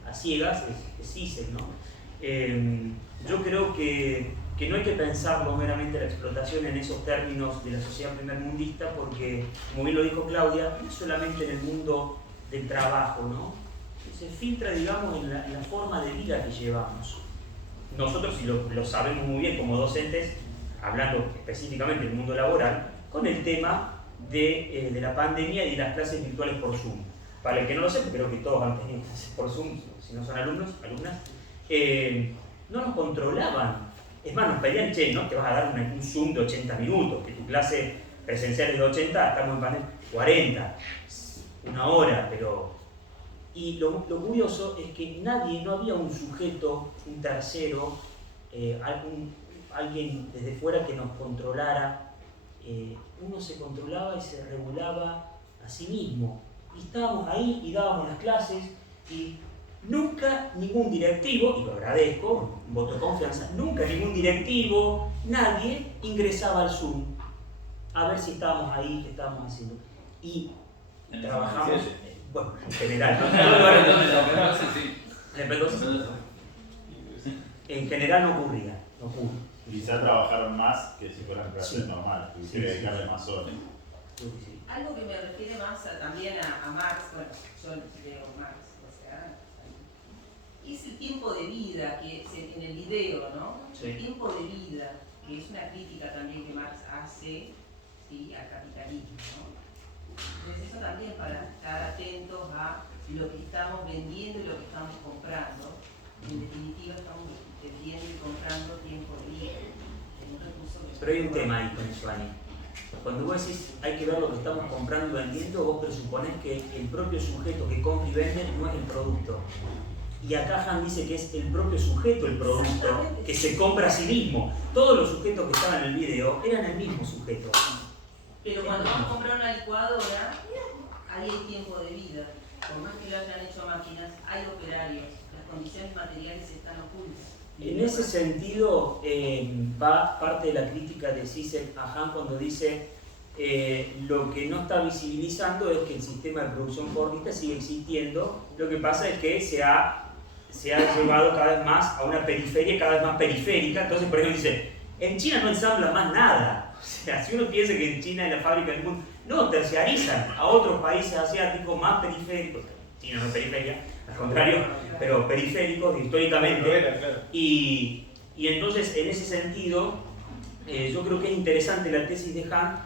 a ciegas, es Zizek, ¿no? Yo creo que no hay que pensarlo meramente la explotación en esos términos de la sociedad primermundista, porque, como bien lo dijo Claudia, no solamente en el mundo del trabajo, ¿no? Se filtra, digamos, en la forma de vida que llevamos. Nosotros, y lo sabemos muy bien como docentes, hablando específicamente del mundo laboral, con el tema de la pandemia y de las clases virtuales por Zoom. Para el que no lo sepa, creo que todos han tenido clases por Zoom, si no son alumnos, alumnas, no nos controlaban. Es más, nos pedían, che, ¿no? Te vas a dar un Zoom de 80 minutos, que tu clase presencial es de 80, estamos en pandemia, 40, una hora, pero... Y lo curioso es que no había un sujeto, un tercero, alguien desde fuera que nos controlara. Uno se controlaba y se regulaba a sí mismo. Y estábamos ahí y dábamos las clases y nunca ningún directivo, y lo agradezco, un voto de confianza, nunca ningún directivo, nadie ingresaba al Zoom a ver si estábamos ahí, qué estábamos haciendo. Y trabajamos, bueno, en general, en general no ocurría. Quizá trabajaron más que si fueran clases normales, que dedicarle más horas. Algo que me refiere más también a Marx, bueno, yo leo Marx, o sea, es el tiempo de vida, que es en el video, ¿no? Sí. El tiempo de vida, que es una crítica también que Marx hace, ¿sí?, al capitalismo, ¿no? Entonces eso también para estar atentos a lo que estamos vendiendo y lo que estamos comprando. En definitiva estamos vendiendo y comprando tiempo de vida. Pero hay un tema ahí con eso, Ani. Cuando vos decís hay que ver lo que estamos comprando y vendiendo, vos presuponés que el propio sujeto que compra y vende no es el producto. Y acá Han dice que es el propio sujeto el producto, que se compra a sí mismo. Todos los sujetos que estaban en el video eran el mismo sujeto. Pero cuando vamos a comprar una licuadora, ahí hay tiempo de vida. Por más que lo hayan hecho máquinas, hay operarios. Las condiciones materiales están ocultas. En ese sentido, va parte de la crítica de Zizek a Han cuando dice lo que no está visibilizando es que el sistema de producción fordista sigue existiendo. Lo que pasa es que se ha llevado cada vez más a una periferia cada vez más periférica. Entonces, por ejemplo, dice, en China no ensamblan más nada. O sea, si uno piensa que en China es la fábrica del mundo, no, terciarizan a otros países asiáticos más periféricos. China no es periferia, al contrario, pero periféricos históricamente. Y entonces, en ese sentido, yo creo que es interesante la tesis de Han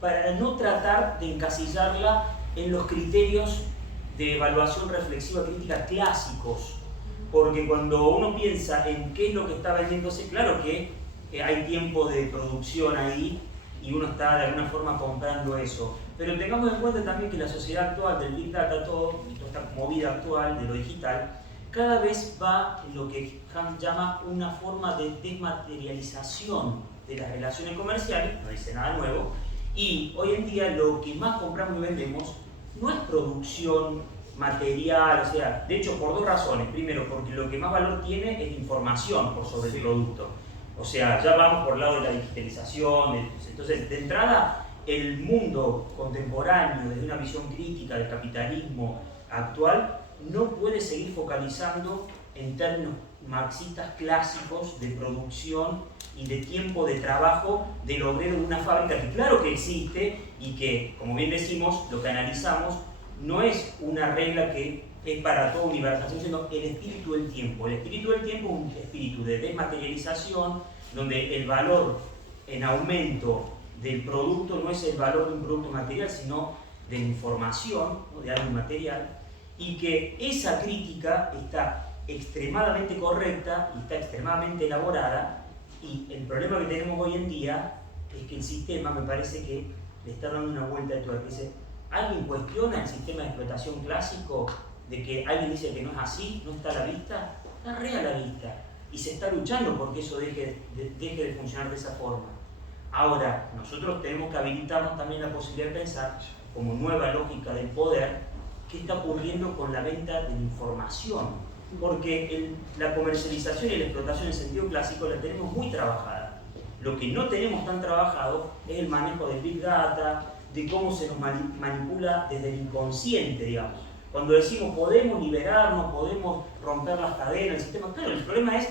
para no tratar de encasillarla en los criterios de evaluación reflexiva crítica clásicos, porque cuando uno piensa en qué es lo que está vendiéndose, claro que hay tiempo de producción ahí y uno está de alguna forma comprando eso. Pero tengamos en cuenta también que la sociedad actual del Big Data, toda esta movida actual de lo digital, cada vez va en lo que Han llama una forma de desmaterialización de las relaciones comerciales, no dice nada nuevo, y hoy en día lo que más compramos y vendemos no es producción material, o sea, de hecho por dos razones. Primero, porque lo que más valor tiene es información por sobre el producto. O sea, ya vamos por el lado de la digitalización. Entonces, de entrada, el mundo contemporáneo, desde una visión crítica del capitalismo actual, no puede seguir focalizando en términos marxistas clásicos de producción y de tiempo de trabajo del obrero de una fábrica, que claro que existe y que, como bien decimos, lo que analizamos no es una regla que es para toda universalización, sino el espíritu del tiempo. El espíritu del tiempo es un espíritu de desmaterialización, donde el valor en aumento del producto no es el valor de un producto material, sino de información, ¿no?, de algo material, y que esa crítica está extremadamente correcta y está extremadamente elaborada, y el problema que tenemos hoy en día es que el sistema me parece que le está dando una vuelta de tuerca. ¿Alguien cuestiona el sistema de explotación clásico? De que alguien dice que no es así, no está a la vista, está re a la vista y se está luchando porque eso deje de funcionar de esa forma. Ahora, nosotros tenemos que habilitarnos también la posibilidad de pensar como nueva lógica del poder qué está ocurriendo con la venta de la información. porque la comercialización y la explotación en sentido clásico la tenemos muy trabajada. Lo que no tenemos tan trabajado es el manejo del Big Data, de cómo se nos manipula desde el inconsciente, digamos. Cuando decimos podemos liberarnos, podemos romper las cadenas, el sistema, claro, el problema es,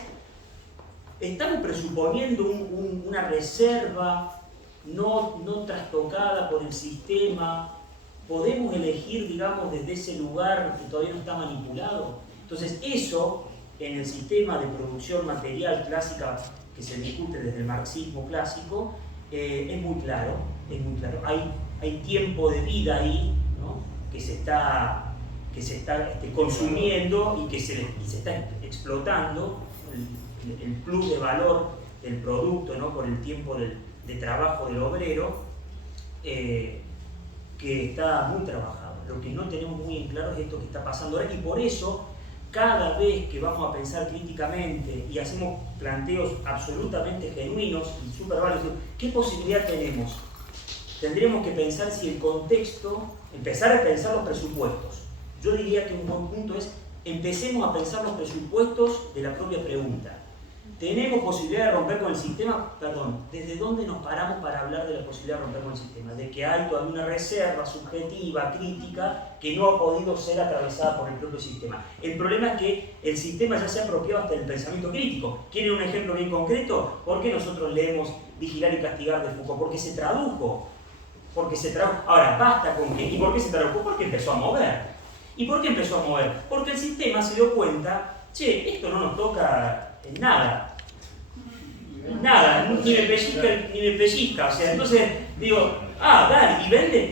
estamos presuponiendo una reserva no trastocada por el sistema, podemos elegir, digamos, desde ese lugar que todavía no está manipulado. Entonces eso, en el sistema de producción material clásica que se discute desde el marxismo clásico, es muy claro, es muy claro. Hay tiempo de vida ahí, ¿no? que se está consumiendo y que se está explotando el plus de valor del producto, ¿no? por el tiempo de trabajo del obrero, que está muy trabajado. Lo que no tenemos muy en claro es esto que está pasando ahora, y por eso cada vez que vamos a pensar críticamente y hacemos planteos absolutamente genuinos y súper válidos, ¿qué posibilidad tenemos? Tendríamos que pensar si el contexto, empezar a pensar los presupuestos. Yo diría que un buen punto es, empecemos a pensar los presupuestos de la propia pregunta. ¿Tenemos posibilidad de romper con el sistema? Perdón, ¿desde dónde nos paramos para hablar de la posibilidad de romper con el sistema? De que hay todavía una reserva subjetiva, crítica, que no ha podido ser atravesada por el propio sistema. El problema es que el sistema ya se ha apropiado hasta del pensamiento crítico. ¿Quieren un ejemplo bien concreto? ¿Por qué nosotros leemos Vigilar y Castigar de Foucault? Porque se tradujo. Ahora, basta con que... ¿Y por qué se tradujo? Porque empezó a mover. ¿Y por qué empezó a mover? Porque el sistema se dio cuenta, che, esto no nos toca en nada. Nada, ni me pellizca. O sea, entonces digo, dale, y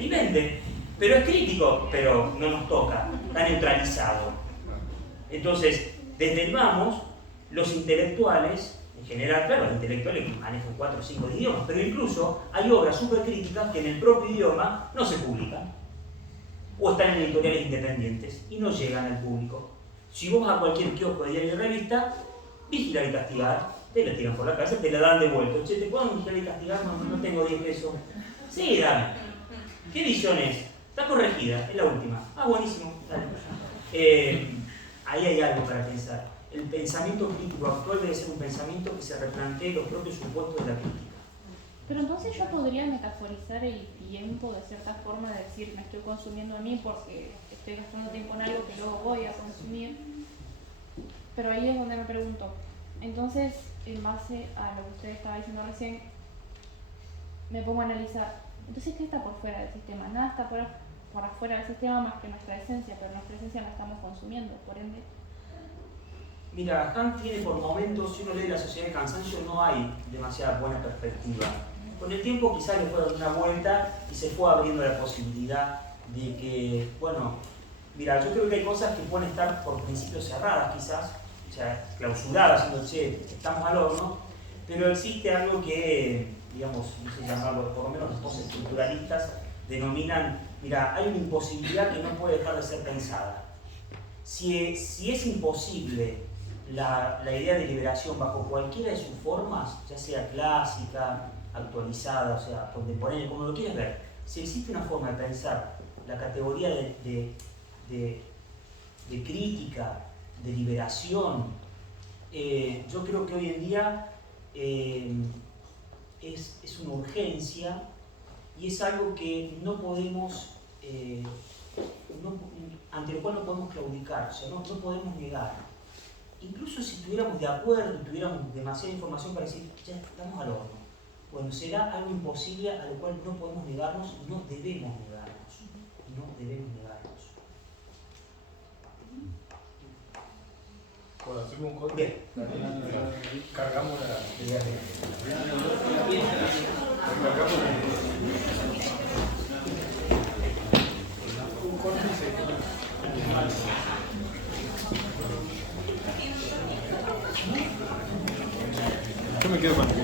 vende. Pero es crítico, pero no nos toca, está neutralizado. Entonces, desde el vamos, los intelectuales, en general, claro, los intelectuales manejan 4 o 5 idiomas, pero incluso hay obras súper críticas que en el propio idioma no se publican, o están en editoriales independientes y no llegan al público. Si vos vas a cualquier kiosco de diario y revista, Vigilar y Castigar, te la tiran por la cabeza, te la dan de vuelta. Che, ¿te puedo vigilar y castigar? No tengo 10 pesos. Sí, dame. ¿Qué edición es? Está corregida, es la última. Buenísimo, dale. Ahí hay algo para pensar. El pensamiento crítico actual debe ser un pensamiento que se replantee los propios supuestos de la crítica. Pero entonces yo podría metaforizar el tiempo de cierta forma, de decir, me estoy consumiendo a mí porque estoy gastando tiempo en algo que luego voy a consumir. Pero ahí es donde me pregunto, entonces, en base a lo que usted estaba diciendo recién, me pongo a analizar, entonces, ¿qué está por fuera del sistema? Nada está por afuera del sistema más que nuestra esencia, pero nuestra esencia la estamos consumiendo, por ende. Mira, Kant tiene por momentos, si uno lee La Sociedad del Cansancio, no hay demasiada buena perspectiva. Con el tiempo quizás le fue dando una vuelta y se fue abriendo la posibilidad de que, bueno, mira, yo creo que hay cosas que pueden estar por principios cerradas quizás, o sea, clausuradas, diciendo, che, estamos al horno, pero existe algo que, digamos, no sé llamarlo, por lo menos los postestructuralistas denominan, mira, hay una imposibilidad que no puede dejar de ser pensada. Si es imposible la idea de liberación bajo cualquiera de sus formas, ya sea clásica, actualizada, o sea, contemporánea, como lo quieras ver, si existe una forma de pensar la categoría de crítica, de liberación, yo creo que hoy en día es una urgencia y es algo que no podemos, ante lo cual no podemos claudicar, o sea, no podemos negar. Incluso si estuviéramos de acuerdo, tuviéramos demasiada información para decir, ya estamos al horno. Bueno, será algo imposible a lo cual no podemos negarnos y no debemos negarnos. No debemos negarnos. Bueno, hacemos un corte. Bien. Cargamos la... Un corte y se... Yo me quedo con el